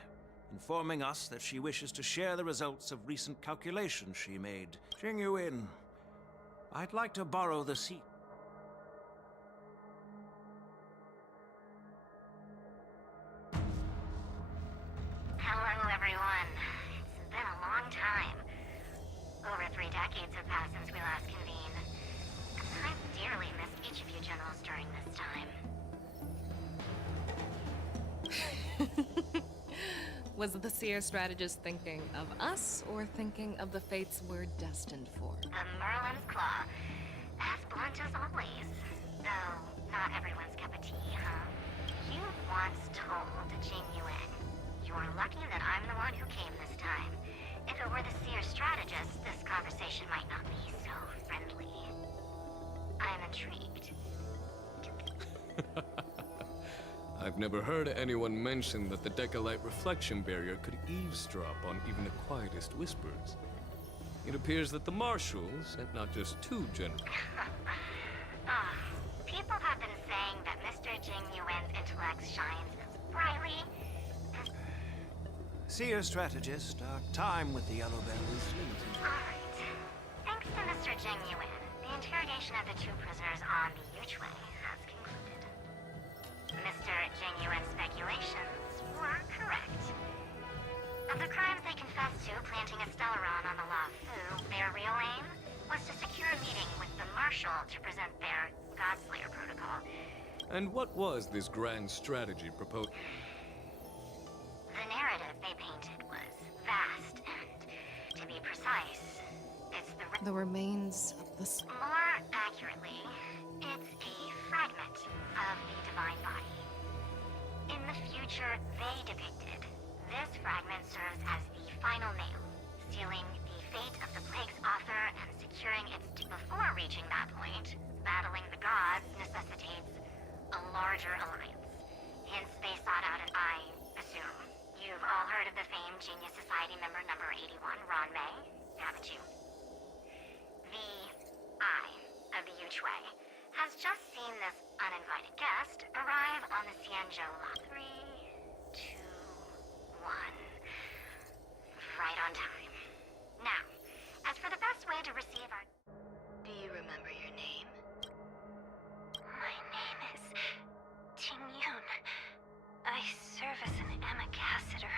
informing us that she wishes to share the results of recent calculations she made. Jing Yuin, I'd like to borrow the seat. has since we last convened. I've dearly missed each of you generals during this time. Was the seer strategist thinking of us or thinking of the fates we're destined for? The Merlin's Claw. As blunt as always. Though, not everyone's cup of tea, huh? You once told Jing Yuan, "You're lucky that I'm the one who came this time. If it were the seer strategist, this conversation might not be so friendly." I'm intrigued. I've never heard anyone mention that the Decalite reflection barrier could eavesdrop on even the quietest whispers. It appears that the marshals, and not just two generals... People have been saying that Mr. Jing Yuan's intellect shines as brightly as... Seer strategist, our time with the Yellow Bell is limited. Alright. Thanks to Mr. Jing Yuan, the interrogation of the two prisoners on the Yuchwei has concluded. Mr. Jing Yuan's speculations were correct. Of the crimes they confessed to, planting a Stellaron on the Law Fu, their real aim was to secure a meeting with the Marshal to present their Godslayer protocol. And what was this grand strategy proposed? The narrative they painted was vast and, to be precise, it's The remains of the... More accurately, it's a fragment of the Divine Body. In the future they depicted, this fragment serves as the final nail, sealing the fate of the plague's author and securing its... Before reaching that point, battling the gods necessitates a larger alliance. Hence, they sought out an I assume. You've all heard of the famed Genius Society member number 81, Ron May, haven't you? The Eye of the Yuchwei has just seen this uninvited guest arrive on the Xianzhou Lot 3, 2, 1. Right on time. Now, as for the best way to receive our... Do you remember your name? My name is Ting Yun. I serve as an ambassador.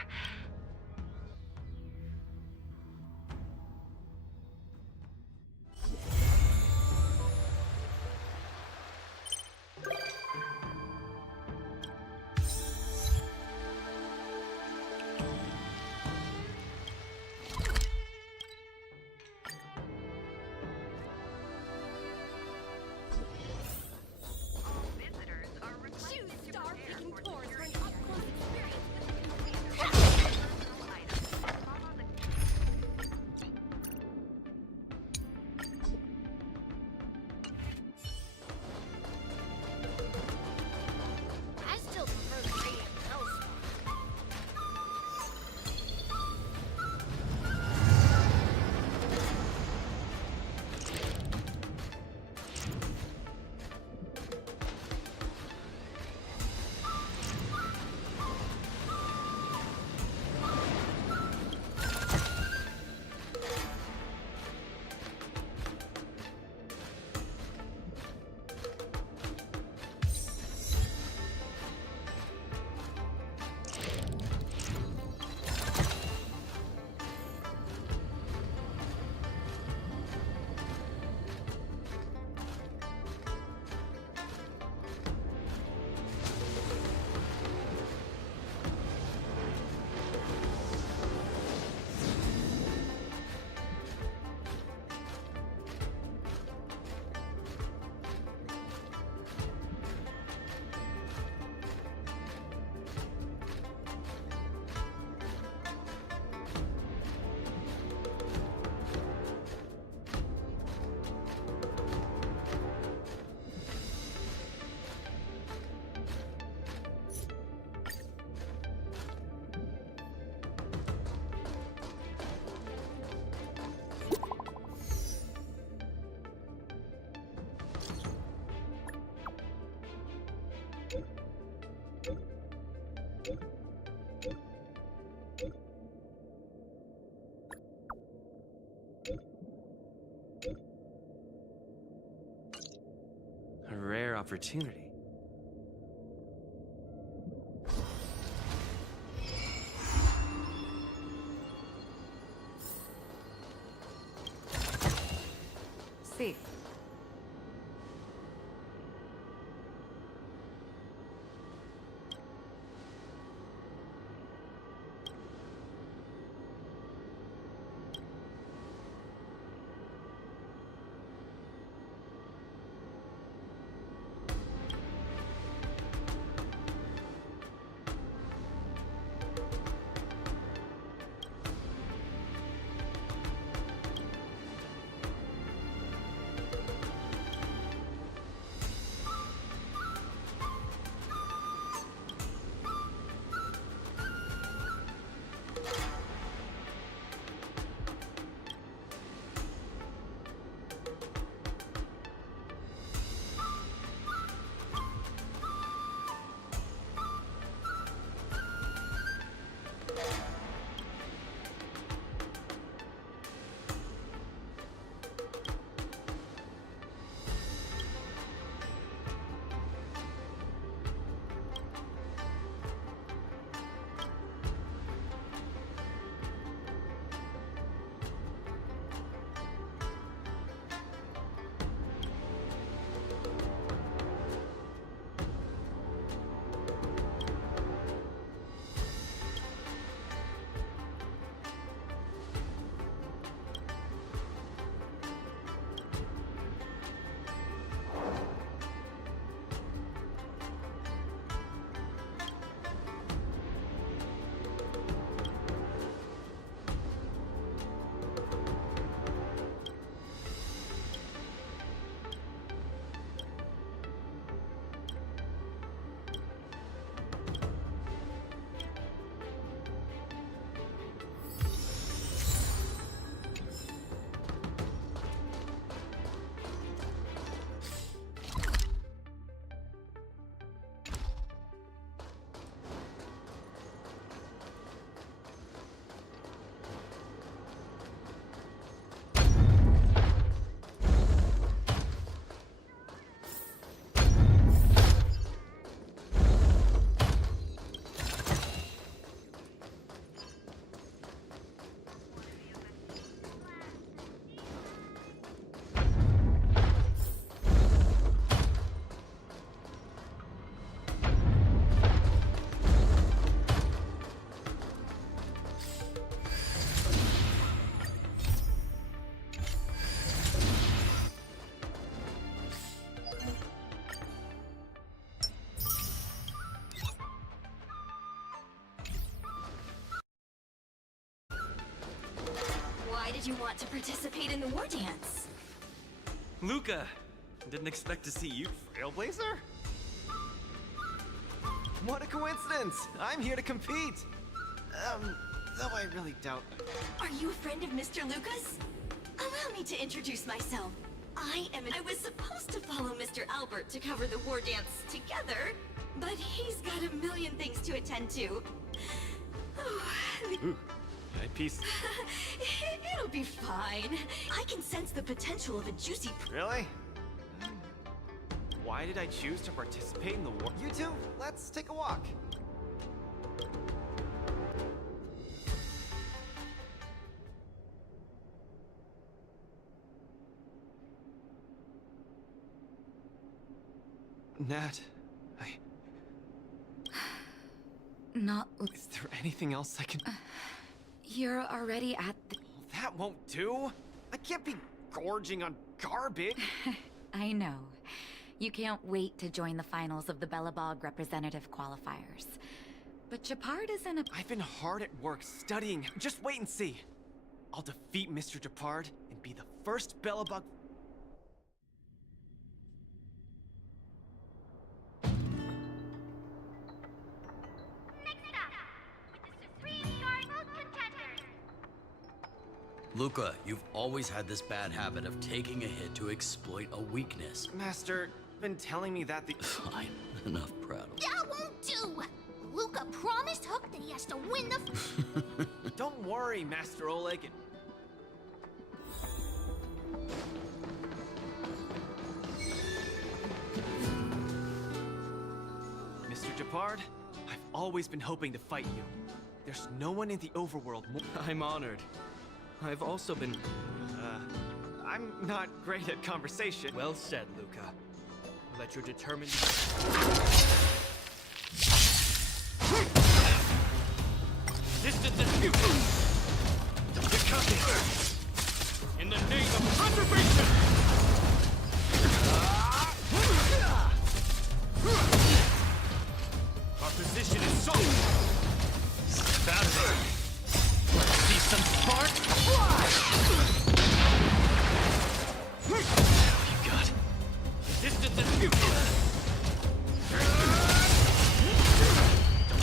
A rare opportunity. see. Why did you want to participate in the war dance? Luca! Didn't expect to see you. Trailblazer? What a coincidence! I'm here to compete! Though I really doubt... Are you a friend of Mr. Lucas? Allow me to introduce myself. I was supposed to follow Mr. Albert to cover the war dance together, but he's got a million things to attend to. Ooh, peace. It'll be fine. I can sense the potential of a juicy... Really? Why did I choose to participate in the war? You two, let's take a walk. Nat, Not... Is there anything else I can... You're already at the... That won't do! I can't be gorging on garbage! I know. You can't wait to join the finals of the Bellabog representative qualifiers. But Japard isn't a... I've been hard at work studying. Just wait and see. I'll defeat Mr. Japard and be the first Bellabog... Luca, you've always had this bad habit of taking a hit to exploit a weakness. Master, been telling me that the... Fine, enough prattle. That won't do! Luca promised Hook that he has to win the... Don't worry, Master Oleg. Mr. Japard, I've always been hoping to fight you. There's no one in the overworld more... I'm honored. I've also been... I'm I'm not great at conversation. Well said, Luca. Let your determined... Distance is futile! In the name of preservation! Our position is solid! Saturday! See some spark? You got it. Distance is futile!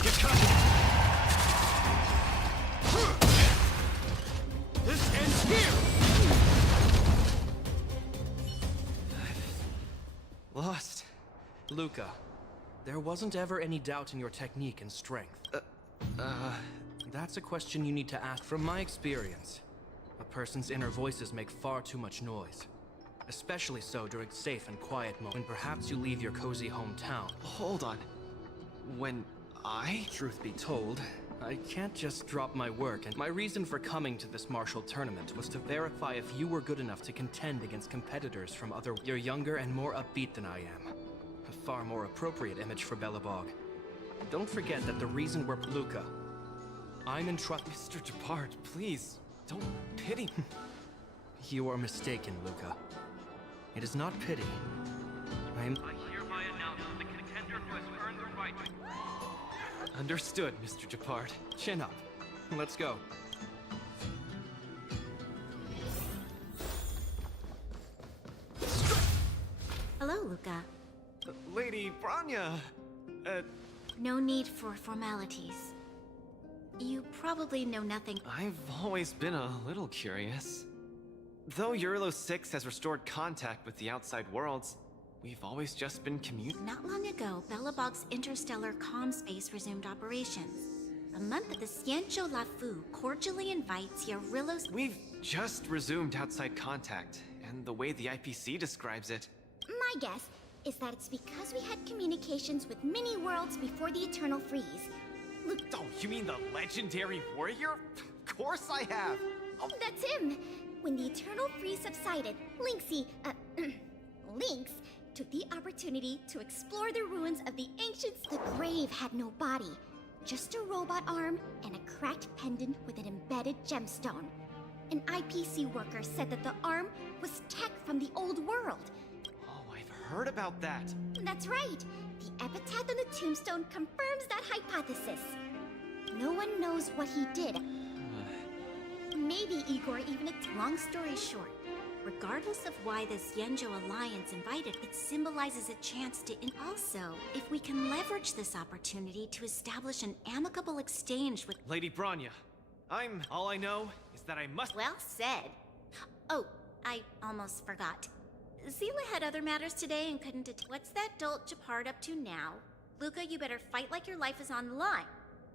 Get caught! This ends here! Lost. Luca, there wasn't ever any doubt in your technique and strength. That's a question you need to ask. From my experience, a person's inner voices make far too much noise. Especially so during safe and quiet moments, when perhaps you leave your cozy hometown. Hold on. When I? Truth be told, I can't just drop my work, and my reason for coming to this martial tournament was to verify if you were good enough to contend against competitors from other... You're younger and more upbeat than I am. A far more appropriate image for Belobog. Don't forget that the reason we're... Luca, I'm in trust... Mr. Gepard, please, don't pity me. You are mistaken, Luca. It is not pity. I hereby announce the contender who has earned the right. Understood, Mr. Gepard. Chin up. Let's go. Hello, Luca. Lady Branya, No need for formalities. You probably know nothing. I've always been a little curious. Though Eurolo 6 has restored contact with the outside worlds, we've always just been commuting. Not long ago, Belobog's interstellar comm space resumed operations. A month at the Xianzhou Lafu cordially invites Eurylos. We've just resumed outside contact, and the way the IPC describes it... My guess is that it's because we had communications with many worlds before the Eternal Freeze. Look, Oh, you mean the legendary warrior? Of course I have! oh, that's him! When the Eternal Freeze subsided, Lynx took the opportunity to explore the ruins of the ancients. The grave had no body, just a robot arm and a cracked pendant with an embedded gemstone. An IPC worker said that the arm was tech from the old world. Oh, I've heard about that. That's right. The epitaph on the tombstone confirms that hypothesis. No one knows what he did. Maybe Igor even... Long story short, regardless of why the Xianzhou Alliance invited, it symbolizes a chance to... Also, if we can leverage this opportunity to establish an amicable exchange with... Lady Branya, all I know is that I must... Well said. Oh, I almost forgot. Zila had other matters today and couldn't What's that dolt Gepard up to now? Luca, you better fight like your life is on the line.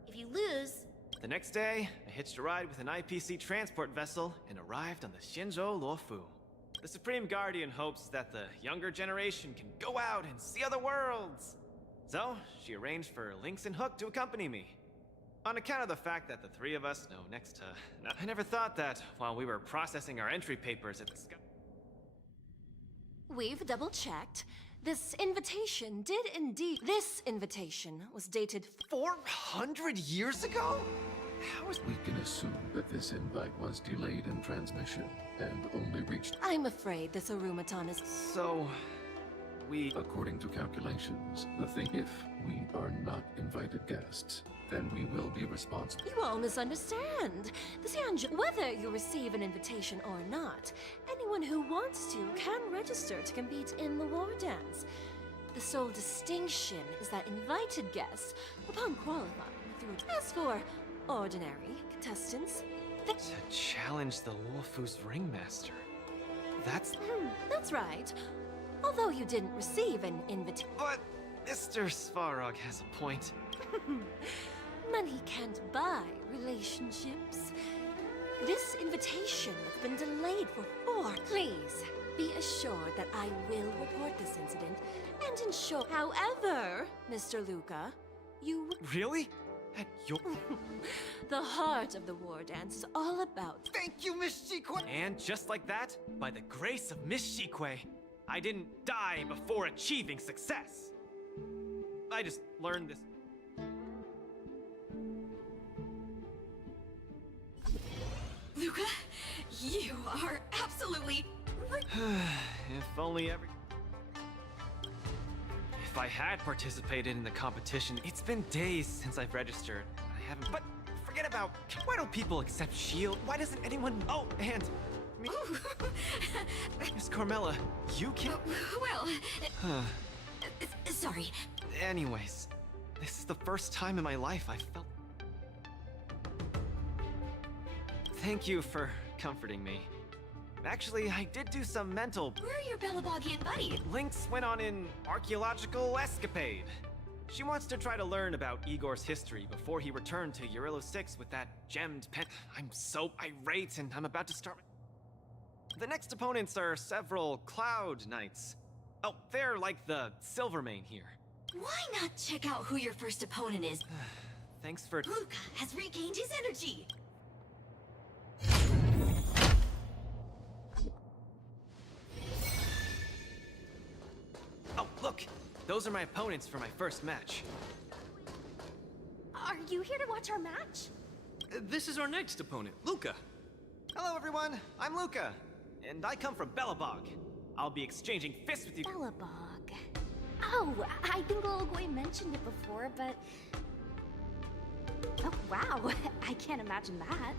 If you lose... The next day, I hitched a ride with an IPC transport vessel and arrived on the Xianzhou Luofu. The Supreme Guardian hopes that the younger generation can go out and see other worlds. So, she arranged for Lynx and Hook to accompany me. On account of the fact that the three of us know next to... I never thought that while we were processing our entry papers at the sky... We've double-checked. This invitation was dated 400 years ago? How is... We can assume that this invite was delayed in transmission and only reached... I'm afraid this Arumaton is... So... According to calculations, if we are not invited guests, then we will be responsible. You all misunderstand. The Xianzhou, whether you receive an invitation or not, anyone who wants to can register to compete in the war dance. The sole distinction is that invited guests, upon qualifying through... As for ordinary contestants, To challenge the Luofu's ringmaster. That's right. Although you didn't receive an invitation. But Mr. Svarog has a point. Money can't buy relationships. This invitation has been delayed for 4. Please, be assured that I will report this incident and ensure... However, Mr. Luca, you... Really? at your... The heart of the war dance is all about... Thank you, Miss Shikwe! And just like that, by the grace of Miss Shikwe, I didn't die before achieving success. I just learned this... Luca, you are absolutely... If only every... If I had participated in the competition, it's been days since I've registered. I haven't... But forget about... Why don't people accept S.H.I.E.L.D.? Why doesn't anyone... Oh, and... Miss Carmela, you can... Well... sorry. Anyways, this is the first time in my life I felt... Thank you for comforting me. Actually, I did do some mental... Where are your Belabogian buddies? Lynx went on an archaeological escapade. She wants to try to learn about Igor's history before he returned to Urillo 6 with that gemmed pen. I'm so irate and I'm about to start... The next opponents are several Cloud Knights. Oh, they're like the Silvermane here. Why not check out who your first opponent is? Thanks for... Luca has regained his energy! Oh, look! Those are my opponents for my first match. Are you here to watch our match? This is our next opponent, Luca. Hello, everyone. I'm Luca, and I come from Belobog. I'll be exchanging fists with you. Belobog. Oh, I think Little Guay mentioned it before, but... Oh, wow. I can't imagine that.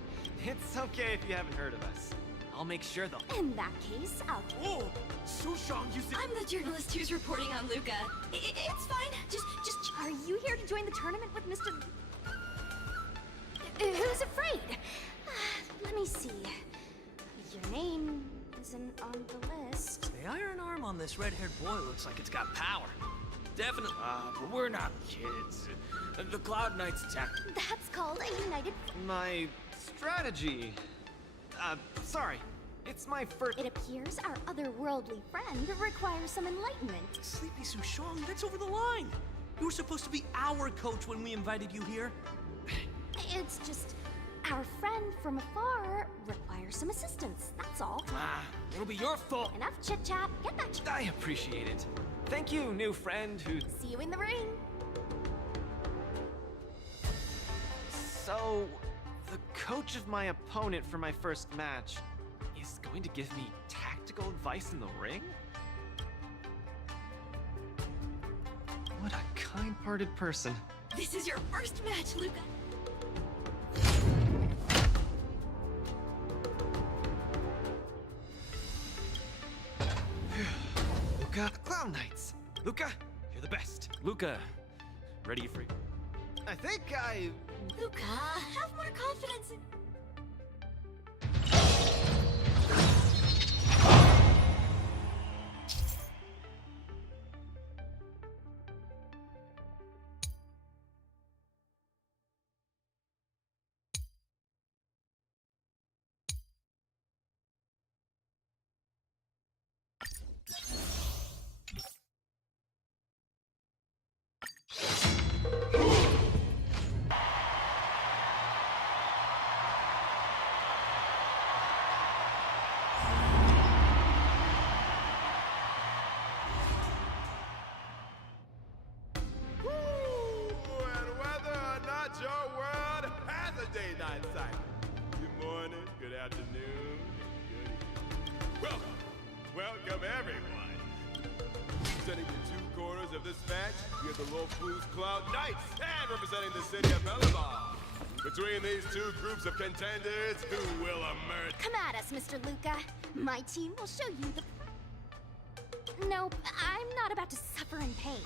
It's okay if you haven't heard of us. I'll make sure they'll... In that case, I'll... Oh! Sushang, you see... I'm the journalist who's reporting on Luca. It's fine. Just... Are you here to join the tournament with Mr... Who's afraid? Let me see. Your name isn't on the list. The iron arm on this red-haired boy looks like it's got power. Definitely. But we're not kids. The Cloud Knights attack. That's called a united... My strategy. Sorry. It's my first... It appears our otherworldly friend requires some enlightenment. Sleepy Sushang, that's over the line. You were supposed to be our coach when we invited you here. It's just... Our friend from afar requires some assistance, that's all. It'll be your fault. Enough chit-chat. Get that I appreciate it. Thank you, new friend who... See you in the ring. So, the coach of my opponent for my first match is going to give me tactical advice in the ring? What a kind-hearted person. This is your first match, Luca. Luca, Clown Knights. Luca, you're the best. Luca, ready for you. I think I... Luca, have more confidence in... Welcome, everyone. Representing the two corners of this match, we have the Loflu's Cloud Knights, and representing the city of Belobog. Between these two groups of contenders, who will emerge? Come at us, Mr. Luca. My team will show you the... Nope, I'm not about to suffer in pain.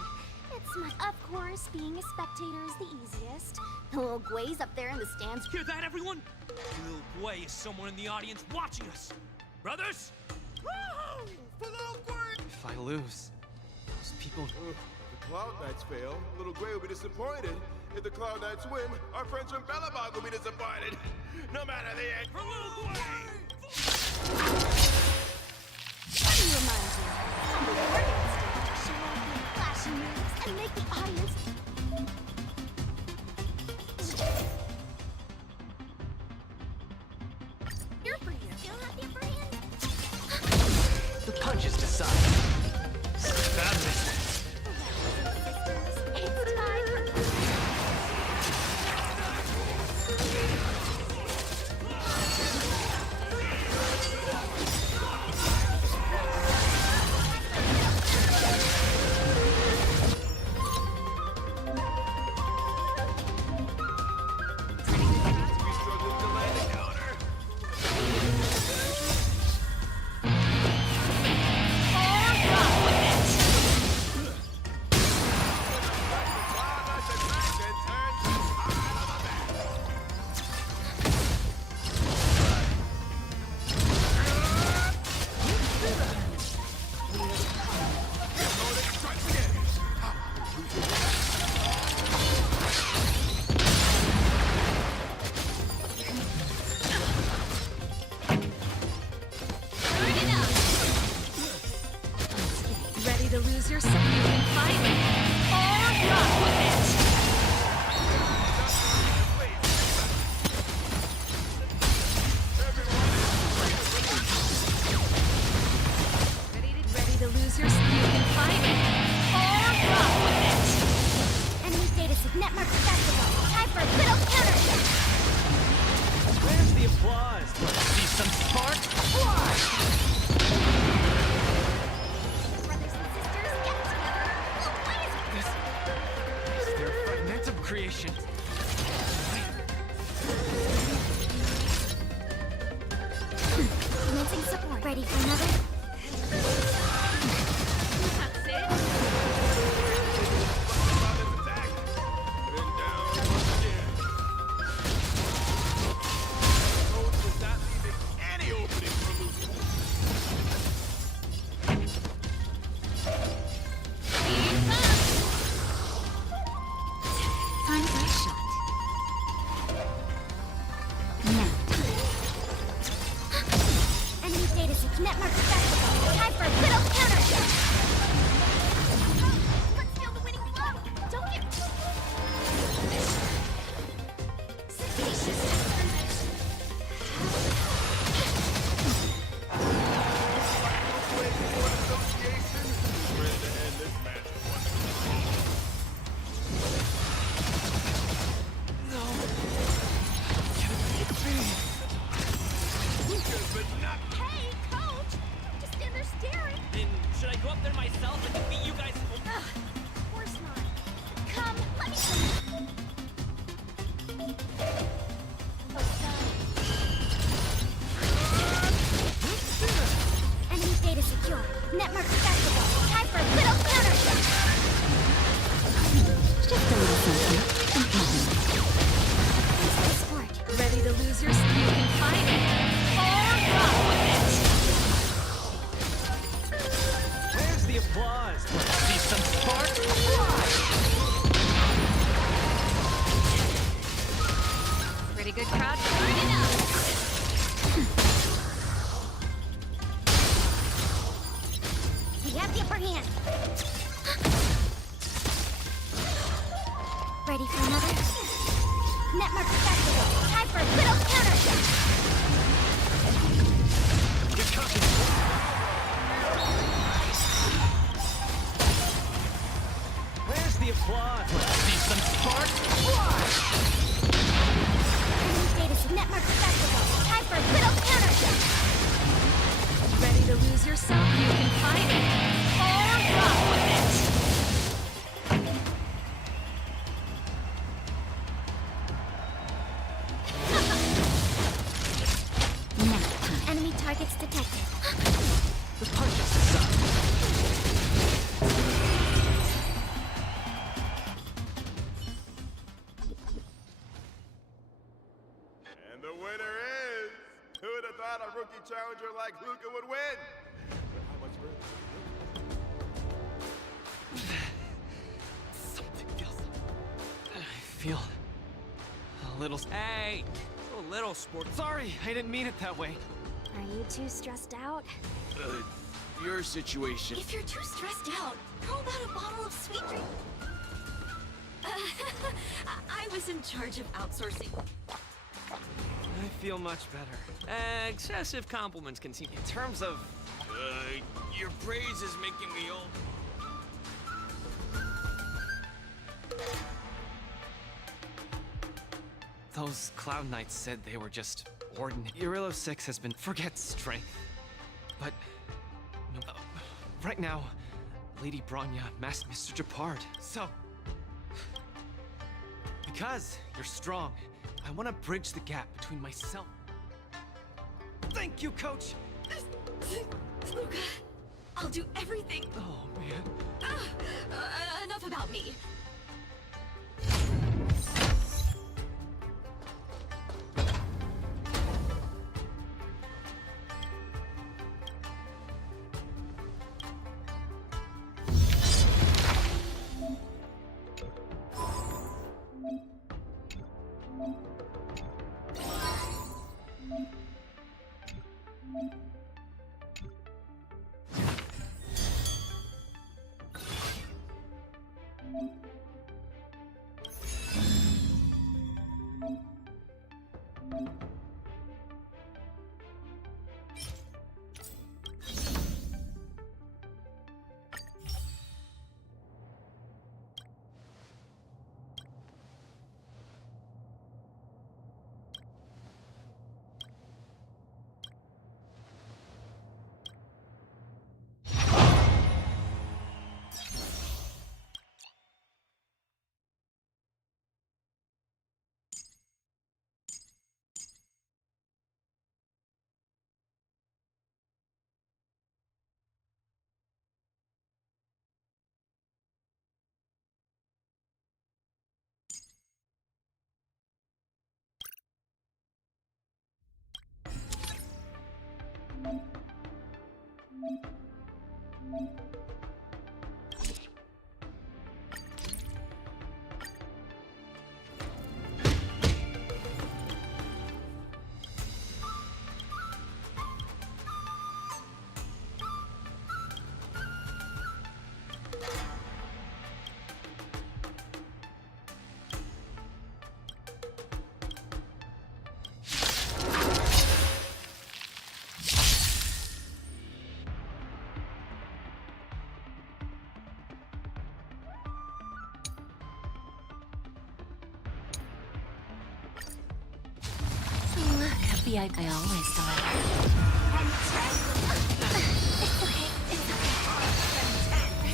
It's my... Of course, being a spectator is the easiest. The little Guay's up there in the stands. Hear that, everyone? Lil Guay is someone in the audience watching us. Brothers? Woohoo! For Little Guay! If I lose, those people... If the Cloud Knights fail, Little Guay will be disappointed. If the Cloud Knights win, our friends from Belobog will be disappointed. No matter the end. For Little Guay! Let me remind you, on the Guardian stage, she will be flashing moves and make the audience punches decide. Sadness. Ready to lose yourself? You can fight it. Or rock with it. Ready to lose yourself? You can fight it. Or rock with it. Enemy data signet mark accessible. Time for a little counter. Where's the applause? See some spark? Fly! Is there a fragmentum creation? Commencing support. Ready for another? That's it. Time for a shot. Now. Enemy data signet mark accessible. Time for a little counter. Let's steal the winning blow. Don't get sagacious. Hey, coach! Just stand there staring. Then should I go up there myself and defeat you guys? Ugh, of course not. Come, let me show you. Enemy data secure. Network accessible. Time for a little counter. Just a little something. Sport. Ready to lose yourself? You can fight it. Or rock with it. Where's the applause? See some spark? Fly! Pretty good crowd. Turn it up. We have the upper hand. Ready for another? Network accessible. Time for a little counter. Get cooking! Where's the applause? See some spark? Fly! Enemy data network accessible. Time for a little counter. Ready to lose yourself? You can fight it. Or rock with it. Enemy targets detected. The punches decide. And the winner is... Who would have thought a rookie challenger like Luca would win? But how much further? Something feels... I feel... a little... Hey! A little sport. Sorry, I didn't mean it that way. Are you too stressed out? Your situation. If you're too stressed out, how about a bottle of sweet drink? I was in charge of outsourcing. I feel much better. Excessive compliments can seem... In terms of... You're craze is making me old. Those Cloud Knights said they were just ordinary. Irillo 6 has been... Forget strength. But... No, right now, Lady Bronya masked Mr. Japard. So... Because you're strong, I want to bridge the gap between myself... Thank you, Coach! Luca, I'll do everything. Oh, man. Enough about me. I always deliver. It's okay.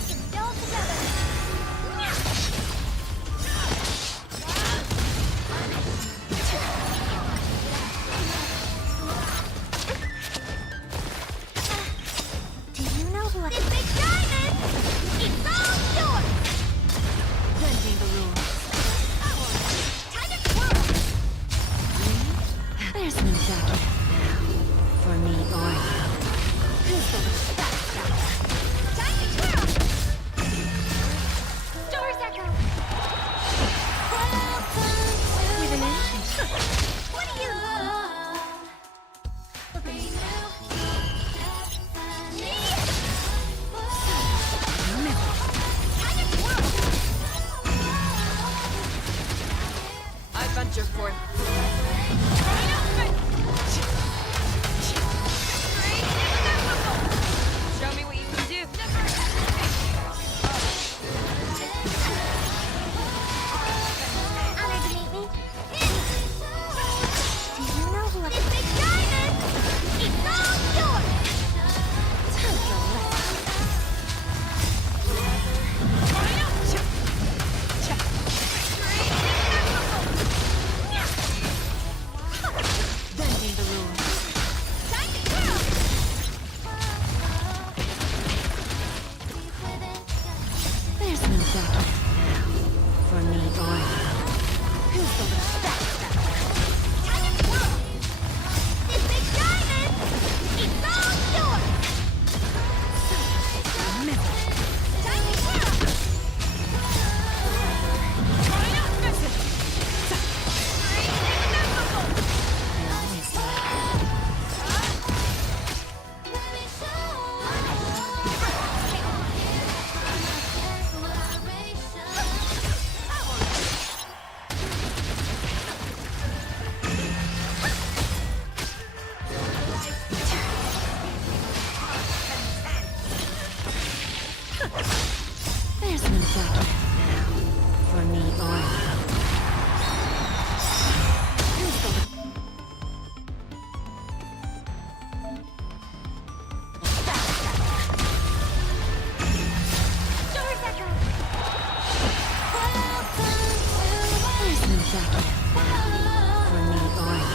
Still together. Do you know who This big diamond! It's all yours! Bending the rules. Time to twirl! There's no ducking now. For me or you. Who's the respect? Time to twirl! Doors echo! With an engine. What do you... I venture forth. Show me what you can do. Honored to meet me. Do you know who This big diamond! It's all yours! Time for a bending the rules. Time to twirl! There's no ducking now. For me or you. Who's the respect? Time to twirl! This big diamond! It's all yours! Time to twirl! There's no darkness now, for me or you. Here's the... There's no darkness now, for me or you.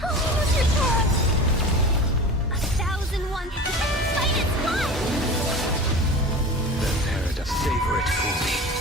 Tell me what's your turn! 1001 fight its life! Prepare to savor it fully.